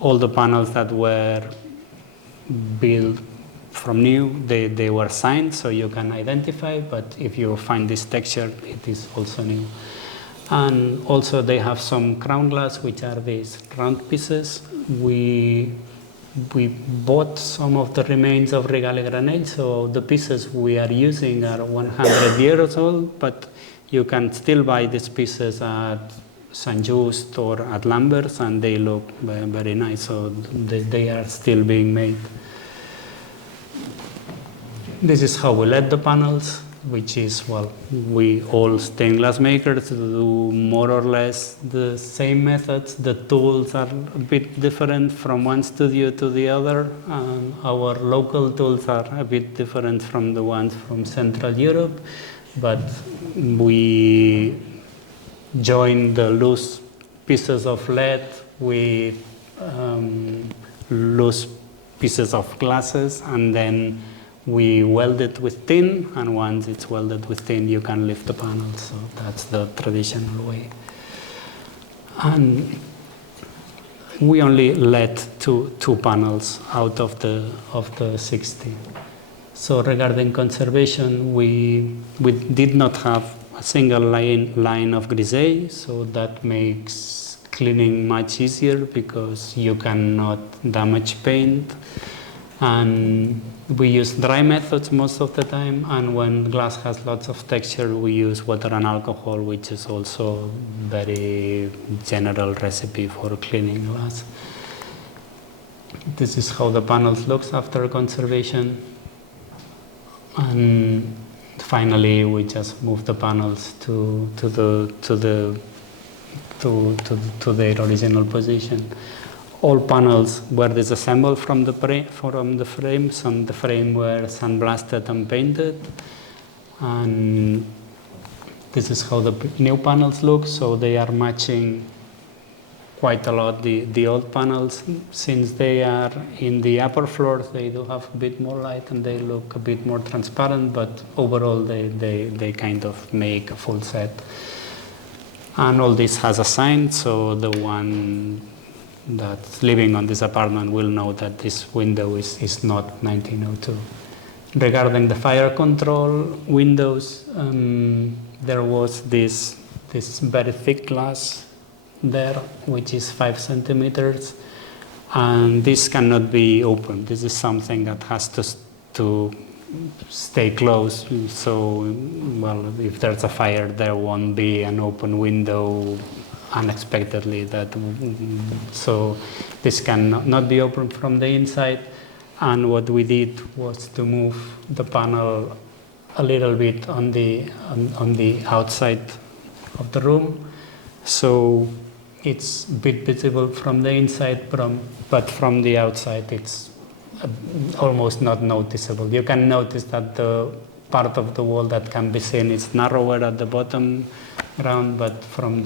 All the panels that were built from new, they were signed, so you can identify, but if you find this texture, it is also new. And also they have some crown glass, which are these round pieces. We bought some of the remains of Regale Granell, so the pieces we are using are 100 years old, but you can still buy these pieces at St. Just or at Lambert's, and they look very nice, so they are still being made. This is how we LED the panels, which is, well, we all stained glass makers do more or less the same methods. The tools are a bit different from one studio to the other. Our local tools are a bit different from the ones from Central Europe, but we join the loose pieces of lead with loose pieces of glasses, and then we weld it with tin, and once it's welded with tin, you can lift the panel. So that's the traditional way. And we only LED two panels out of the 60. So regarding conservation, we did not have a single line of grisaille, so that makes cleaning much easier because you cannot damage paint. And we use dry methods most of the time, and when glass has lots of texture, we use water and alcohol, which is also very general recipe for cleaning glass. This is how the panels looks after conservation. And finally, we just move the panels to their original position. All panels were disassembled from the frame. The frame were sandblasted and painted. And this is how the new panels look. So they are matching quite a lot the old panels. Since they are in the upper floors, they do have a bit more light and they look a bit more transparent, but overall they kind of make a full set. And all this has a sign, so the one that's living on this apartment will know that this window is not 1902. Regarding the fire control windows, there was this very thick glass there, which is 5 centimeters, and this cannot be opened. This is something that has to stay closed. So, well, if there's a fire, there won't be an open window unexpectedly. So this can not be opened from the inside. And what we did was to move the panel a little bit on the outside of the room, so it's a bit visible from the inside, but from the outside it's almost not noticeable. You can notice that the part of the wall that can be seen is narrower at the bottom ground, but from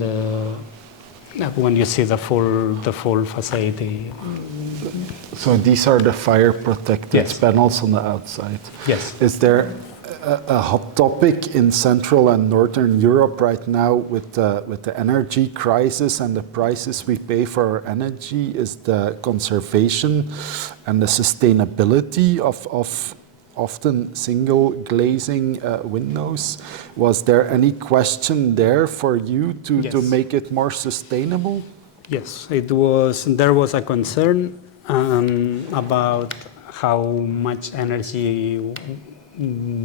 when you see the full facade. So these are the fire protected Yes. panels on the outside. Yes. Is there a hot topic in Central and Northern Europe right now with the energy crisis and the prices we pay for our energy? Is the conservation and the sustainability of often single glazing windows? Was there any question there for you to Yes. make it more sustainable? Yes, there was a concern about how much energy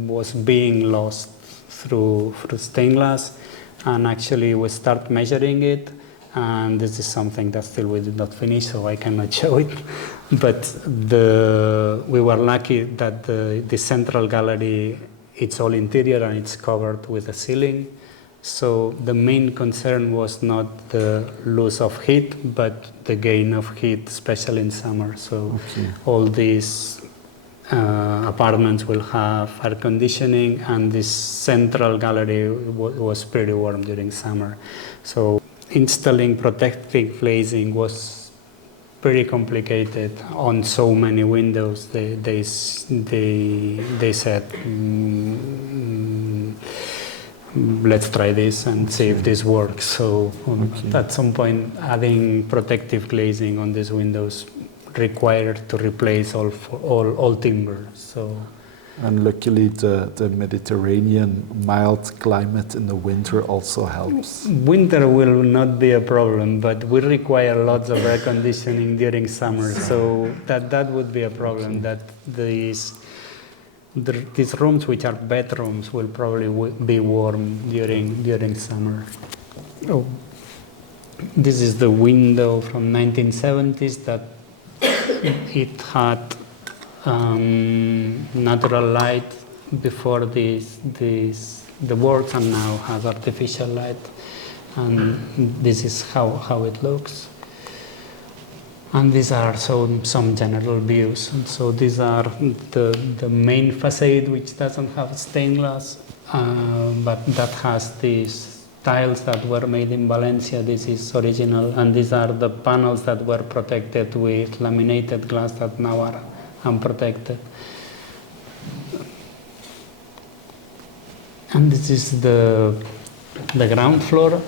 was being lost through stained glass, and actually we start measuring it, and this is something that still we did not finish, so I cannot show it. But we were lucky that the central gallery, it's all interior and it's covered with a ceiling. So the main concern was not the loss of heat, but the gain of heat, especially in summer. So all these apartments will have air conditioning, and this central gallery was pretty warm during summer. So installing protective glazing was pretty complicated on so many windows. They said, let's try this and see if this works. So at some point, adding protective glazing on these windows required to replace all timber. So, and luckily the Mediterranean mild climate in the winter also helps. Winter will not be a problem, but we require lots of air conditioning during summer. So that would be a problem. That these rooms, which are bedrooms, will probably be warm during summer. Oh, this is the window from 1970s that it had natural light before the works, and now has artificial light. And this is how it looks. And these are some general views. And so these are the main facade, which doesn't have stained glass, but that has these tiles that were made in Valencia. This is original, and these are the panels that were protected with laminated glass that now are unprotected. And this is the ground floor.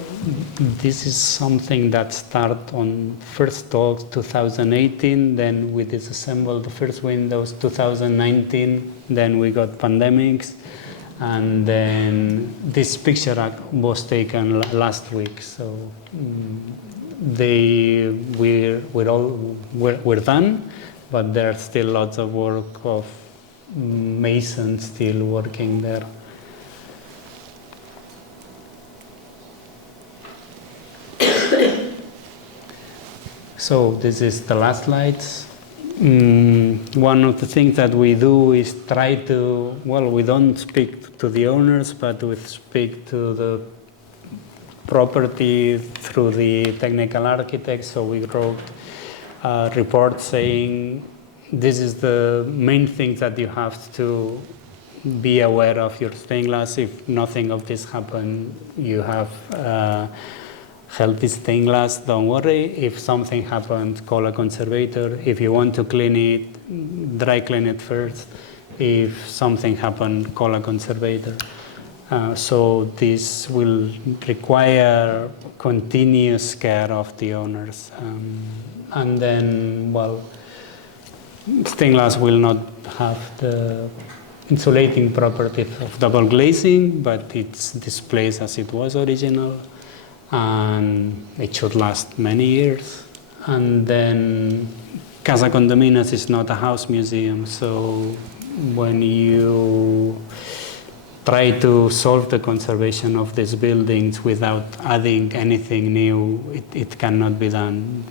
This is something that started on first talks 2018, then we disassembled the first windows 2019, then we got pandemics, and then this picture was taken last week. So we're done, but there's still lots of work of masons still working there. So this is the last slides. One of the things that we do is try to, we don't speak to the owners, but we speak to the property through the technical architects. So we wrote a report saying this is the main thing that you have to be aware of your stained glass. If nothing of this happen, you have healthy stained glass, don't worry. If something happens, call a conservator. If you want to clean it, dry clean it first. If something happens, call a conservator. So this will require continuous care of the owners. And then, well, stained glass will not have the insulating properties of double glazing, but it's displaced as it was original, and it should last many years. And then Casa Condeminas is not a house museum, so when you try to solve the conservation of these buildings without adding anything new, it cannot be done.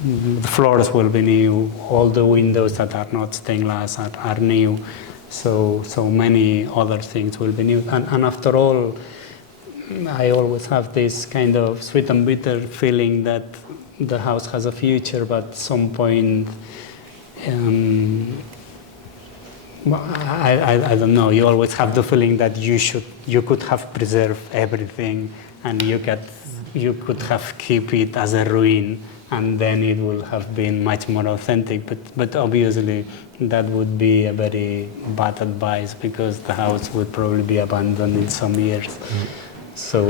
The floors will be new, all the windows that are not stained glass are new, so many other things will be new. And after all, I always have this kind of sweet and bitter feeling that the house has a future, but at some point, I don't know, you always have the feeling that you could have preserved everything, and you could have kept it as a ruin, and then it would have been much more authentic. But obviously that would be a very bad advice, because the house would probably be abandoned in some years. So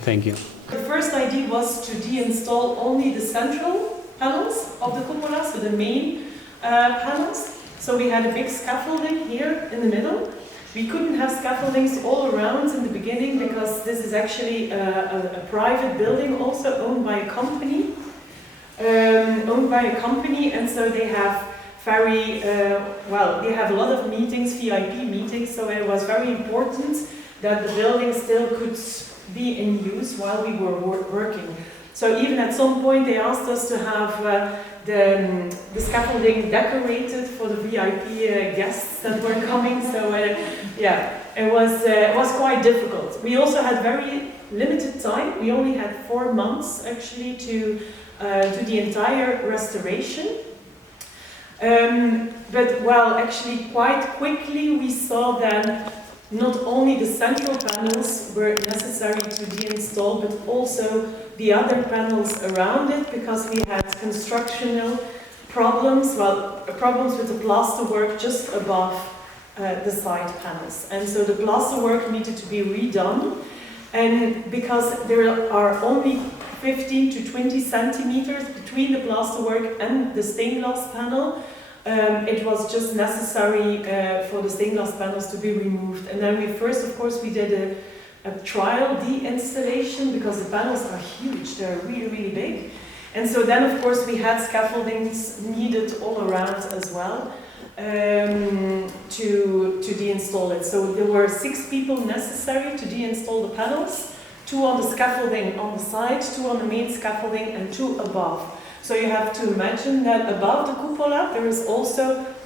thank you. The first idea was to deinstall only the central panels of the cupola, so the main panels. So we had a big scaffolding here in the middle. We couldn't have scaffoldings all around in the beginning, because this is actually a private building, also owned by a company. And so they have they have a lot of meetings, VIP meetings, so it was very important that the building still could be in use while we were working. So even at some point they asked us to have the scaffolding decorated for the VIP guests that were coming. So it was quite difficult. We also had very limited time. We only had 4 months actually to do the entire restoration. But actually quite quickly we saw that not only the central panels were necessary to deinstall, but also the other panels around it, because we had constructional problems, problems with the plasterwork just above the side panels. And so the plasterwork needed to be redone. And because there are only 15 to 20 centimeters between the plasterwork and the stained glass panel, it was just necessary for the stained glass panels to be removed. And then we did a trial de-installation, because the panels are huge, they're really, really big. And so then of course we had scaffoldings needed all around as well to deinstall it. So there were 6 people necessary to deinstall the panels, 2 on the scaffolding on the side, 2 on the main scaffolding, and 2 above. So you have to imagine that above the cupola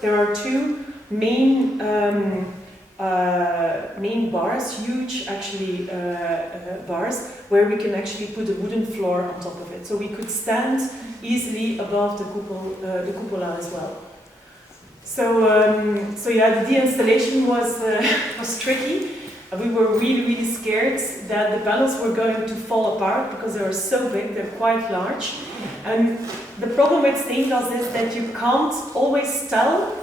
there are 2 main bars, huge actually bars, where we can actually put a wooden floor on top of it. So we could stand easily above the cupola as well. So the de-installation was tricky. We were really, really scared that the panels were going to fall apart, because they are so big, they're quite large. And the problem with stained glass is that you can't always tell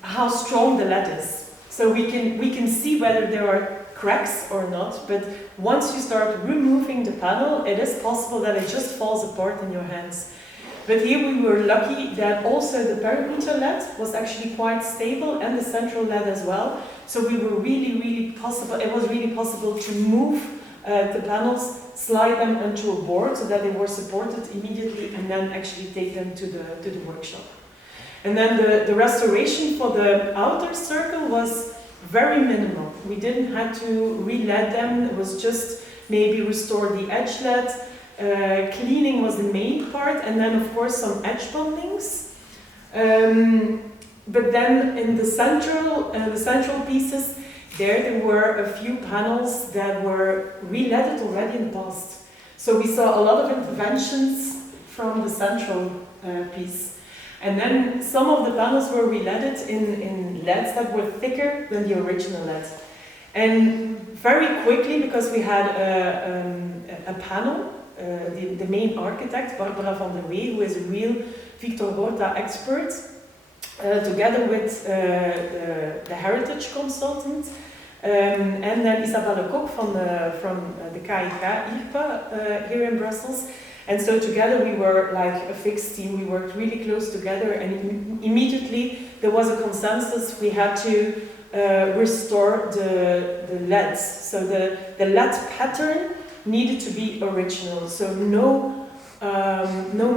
how strong the lead is. So we can see whether there are cracks or not, but once you start removing the panel, it is possible that it just falls apart in your hands. But here we were lucky that also the perimeter lead was actually quite stable, and the central lead as well. So we were it was really possible to move the panels, slide them onto a board so that they were supported immediately, and then actually take them to the workshop. And then the restoration for the outer circle was very minimal. We didn't have to re-lead them, it was just maybe restore the edge lead. Cleaning was the main part, and then of course some edge bondings. But then in the central pieces, there were a few panels that were re-leaded already in the past. So we saw a lot of interventions from the central piece. And then some of the panels were re-leaded in LEDs that were thicker than the original LEDs. And very quickly, because we had a panel, the main architect, Barbara van der Wee, who is a real Victor Horta expert, together with the heritage consultant, and then Isabelle Kok from the KIK IRPA here in Brussels. And so together we were like a fixed team, we worked really close together, and immediately there was a consensus. We had to restore the LEDs. So the LED pattern needed to be original. So no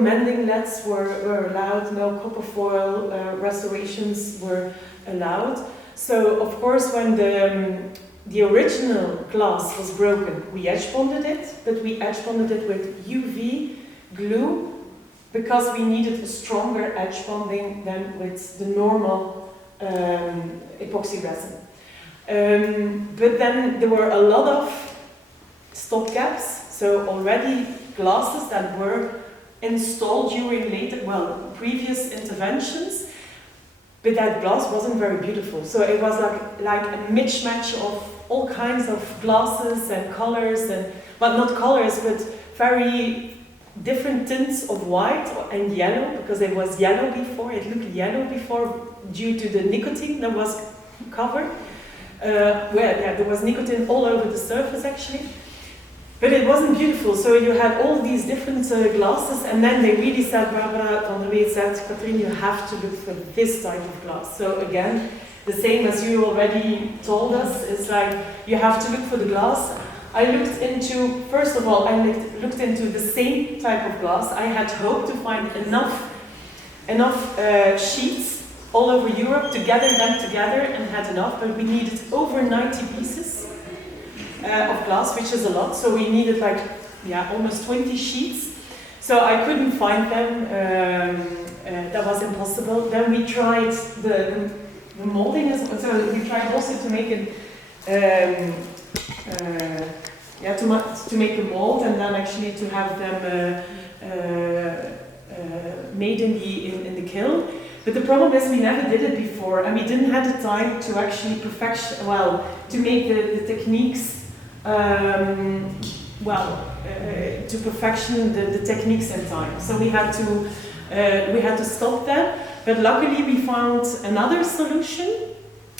mending LEDs were allowed, no copper foil restorations were allowed. So of course when the original glass was broken, we edge bonded it, but we edge bonded it with UV glue because we needed a stronger edge bonding than with the normal epoxy resin. But then there were a lot of stopgaps, so already glasses that were installed during previous interventions, but that glass wasn't very beautiful. So it was like a mismatch of all kinds of glasses and colors, and well, not colors, but very different tints of white and yellow, because it was yellow before, it looked yellow before due to the nicotine that was covered. There was nicotine all over the surface actually. But it wasn't beautiful, so you had all these different glasses, and then they really said, Barbara van der Wee said, Katrien, you have to look for this type of glass. So again, the same as you already told us, it's like you have to look for the glass. I looked into, first of all, I looked into the same type of glass. I had hoped to find enough sheets all over Europe to gather them together and had enough, but we needed over 90 pieces of glass, which is a lot, so we needed almost 20 sheets. So I couldn't find them, that was impossible. Then we tried the molding, so we tried also to make it, to make a mold, and then actually to have them made in the kiln. But the problem is we never did it before, and we didn't have the time to actually to make the techniques to perfection the techniques in time. So we had to stop that. But luckily we found another solution.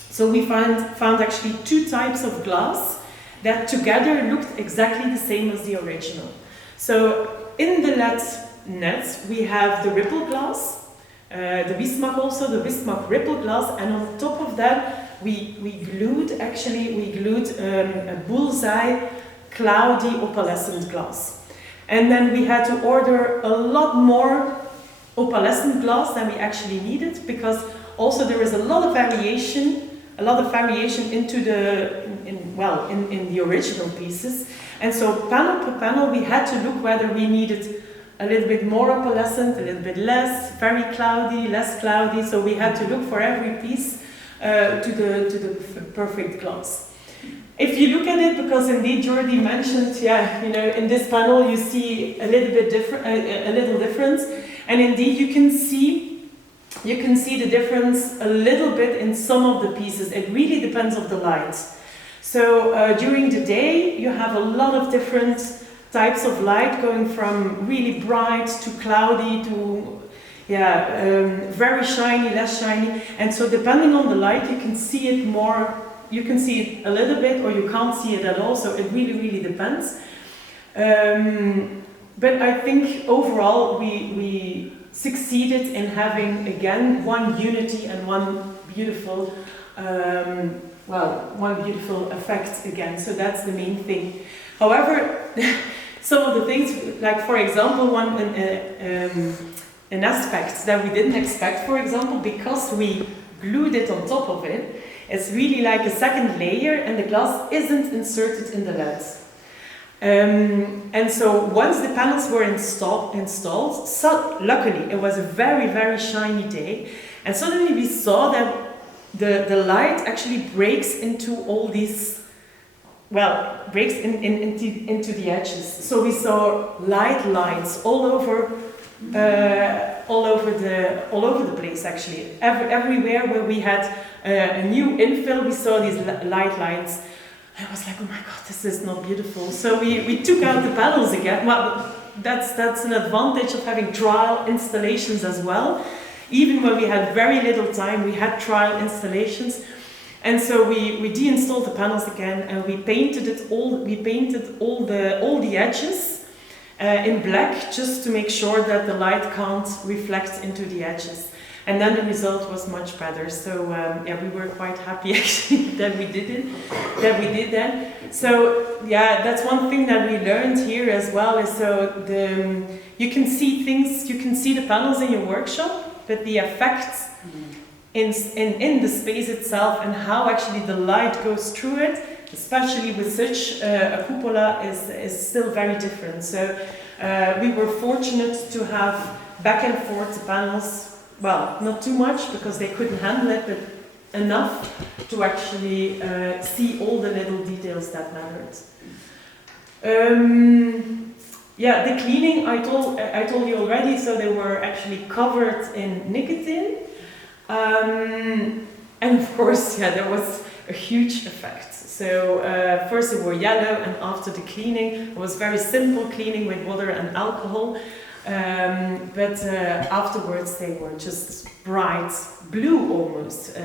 So we found actually two types of glass that together looked exactly the same as the original. So in the LED nets we have the ripple glass, the Bismarck ripple glass, and on top of that we glued a bullseye cloudy opalescent glass. And then we had to order a lot more opalescent glass than we actually needed, because also there is a lot of variation into in the original pieces. And so panel per panel we had to look whether we needed a little bit more opalescent, a little bit less, very cloudy, less cloudy. So we had to look for every piece to the perfect glass. If you look at it, because indeed Jordi mentioned, in this panel you see a little bit different, a little difference, and indeed you can see the difference a little bit in some of the pieces. It really depends on the light. So during the day you have a lot of different types of light, going from really bright to cloudy to very shiny, less shiny, and so depending on the light you can see it more. You can see it a little bit, or you can't see it at all, so it really depends. But I think overall we succeeded in having, again, one unity and one beautiful effect again, so that's the main thing. However, some of the things, like for example, an aspect that we didn't expect, for example, because we glued it on top of it, it's really like a second layer, and the glass isn't inserted in the LEDs. And so once the panels were installed, so luckily it was a very shiny day, and suddenly we saw that the light actually breaks into all these, into the edges. So we saw light lines all over all over the place actually. Everywhere where we had a new infill, we saw these lights. I was like, oh my god, this is not beautiful. So we took out the panels again. Well, that's an advantage of having trial installations as well. Even when we had very little time, we had trial installations. And so we de-installed the panels again, and we painted all the edges in black, just to make sure that the light can't reflect into the edges. And then the result was much better. So yeah, we were quite happy actually that we did that. So yeah, that's one thing that we learned here as well. Is so you can see things, you can see the panels in your workshop, but the effects in the space itself and how actually the light goes through it, especially with such a cupola, is still very different. So we were fortunate to have back and forth panels. Well, not too much because they couldn't handle it, but enough to actually see all the little details that mattered. Yeah, the cleaning I told you already. So they were actually covered in nicotine, and of course, yeah, there was a huge effect. So first they were yellow, and after the cleaning, it was very simple cleaning with water and alcohol. But afterwards they were just bright blue almost.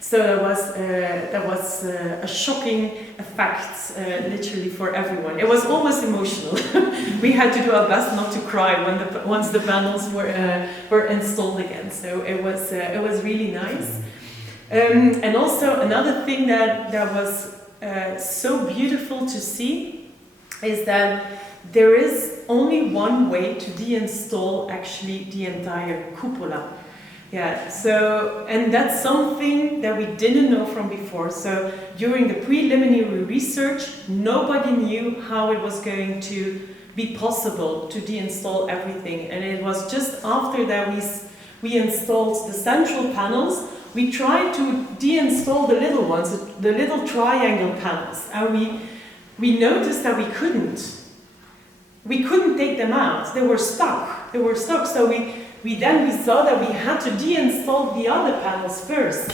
So that was a shocking effect, literally for everyone. It was almost emotional. We had to do our best not to cry once the panels were installed again. So it was really nice. And also another thing that was so beautiful to see is that there is only one way to deinstall actually the entire cupola. Yeah, so, and that's something that we didn't know from before. So during the preliminary research, nobody knew how it was going to be possible to deinstall everything. And it was just after that we installed the central panels, we tried to deinstall the little ones, the little triangle panels. And we noticed that we couldn't. We couldn't take them out. They were stuck. So we saw that we had to deinstall the other panels first,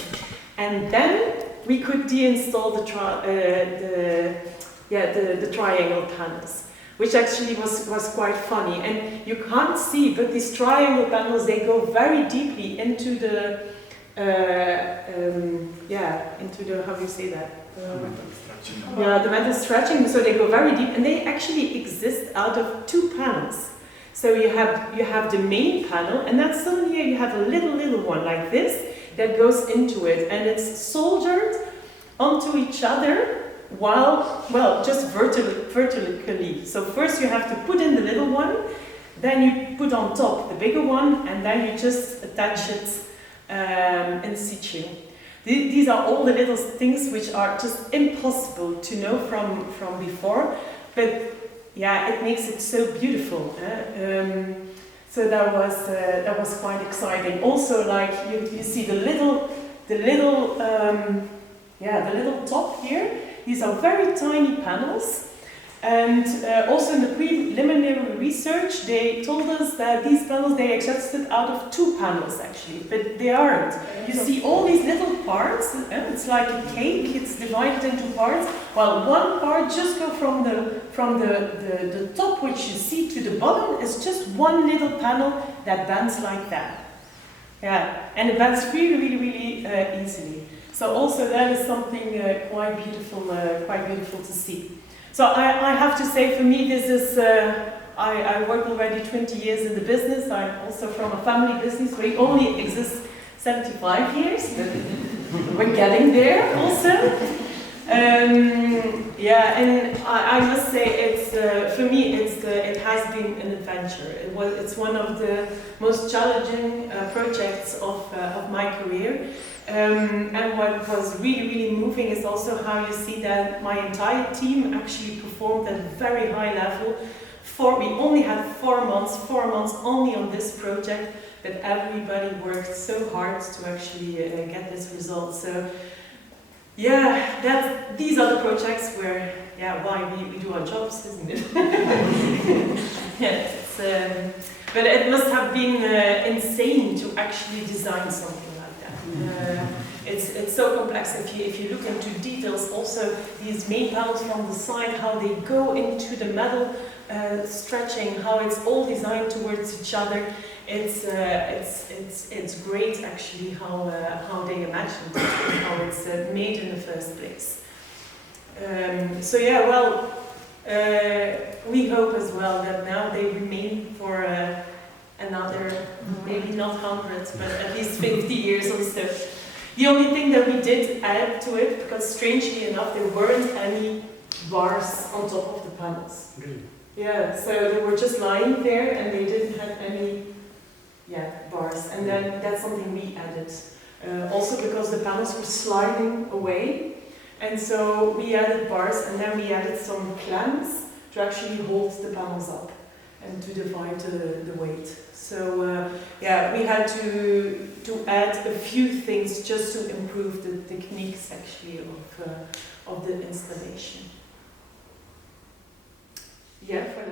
and then we could deinstall the triangle panels, which actually was quite funny. And you can't see, but these triangle panels, they go very deeply into the how do you say that? The metal stretching, so they go very deep, and they actually exist out of two panels. So you have the main panel, and that's still here. You have a little one like this that goes into it, and it's soldered onto each other just vertically. So first you have to put in the little one, then you put on top the bigger one, and then you just attach it in situ. These are all the little things which are just impossible to know from before, but yeah, it makes it so beautiful. So that was quite exciting. Also, like you see the little top here. These are very tiny panels. And also in the preliminary research, they told us that these panels, they existed out of two panels actually, but they aren't. You see all these little parts, it's like a cake, it's divided into parts, while one part just go from the top, which you see, to the bottom, is just one little panel that bends like that. Yeah, and it bends really easily. So also that is something quite beautiful to see. So I have to say, for me, this is, I work already 20 years in the business. I'm also from a family business. We only exist 75 years, but we're getting there also. Yeah, and I must say, it's for me, it has been an adventure. It's one of the most challenging projects of my career. And what was really moving is also how you see that my entire team actually performed at a very high level. We only had 4 months only on this project, but everybody worked so hard to actually get this result. So yeah, these are the projects where, why we do our jobs, isn't it? But it must have been insane to actually design something like that. It's so complex. If you look into details, also these main panels from the side, how they go into the metal stretching, how it's all designed towards each other. It's great actually how they imagined it, how it's made in the first place. So yeah, well, we hope as well that now they remain for another, maybe not 100, but at least 50 years or so. The only thing that we did add to it, because strangely enough there weren't any bars on top of the panels. Really? Yeah, so they were just lying there and they didn't have any bars. And then that's something we added. Also because the panels were sliding away. And so we added bars and then we added some clamps to actually hold the panels up and to divide the weight. So yeah, we had to add a few things just to improve the techniques actually of the installation. Yeah, for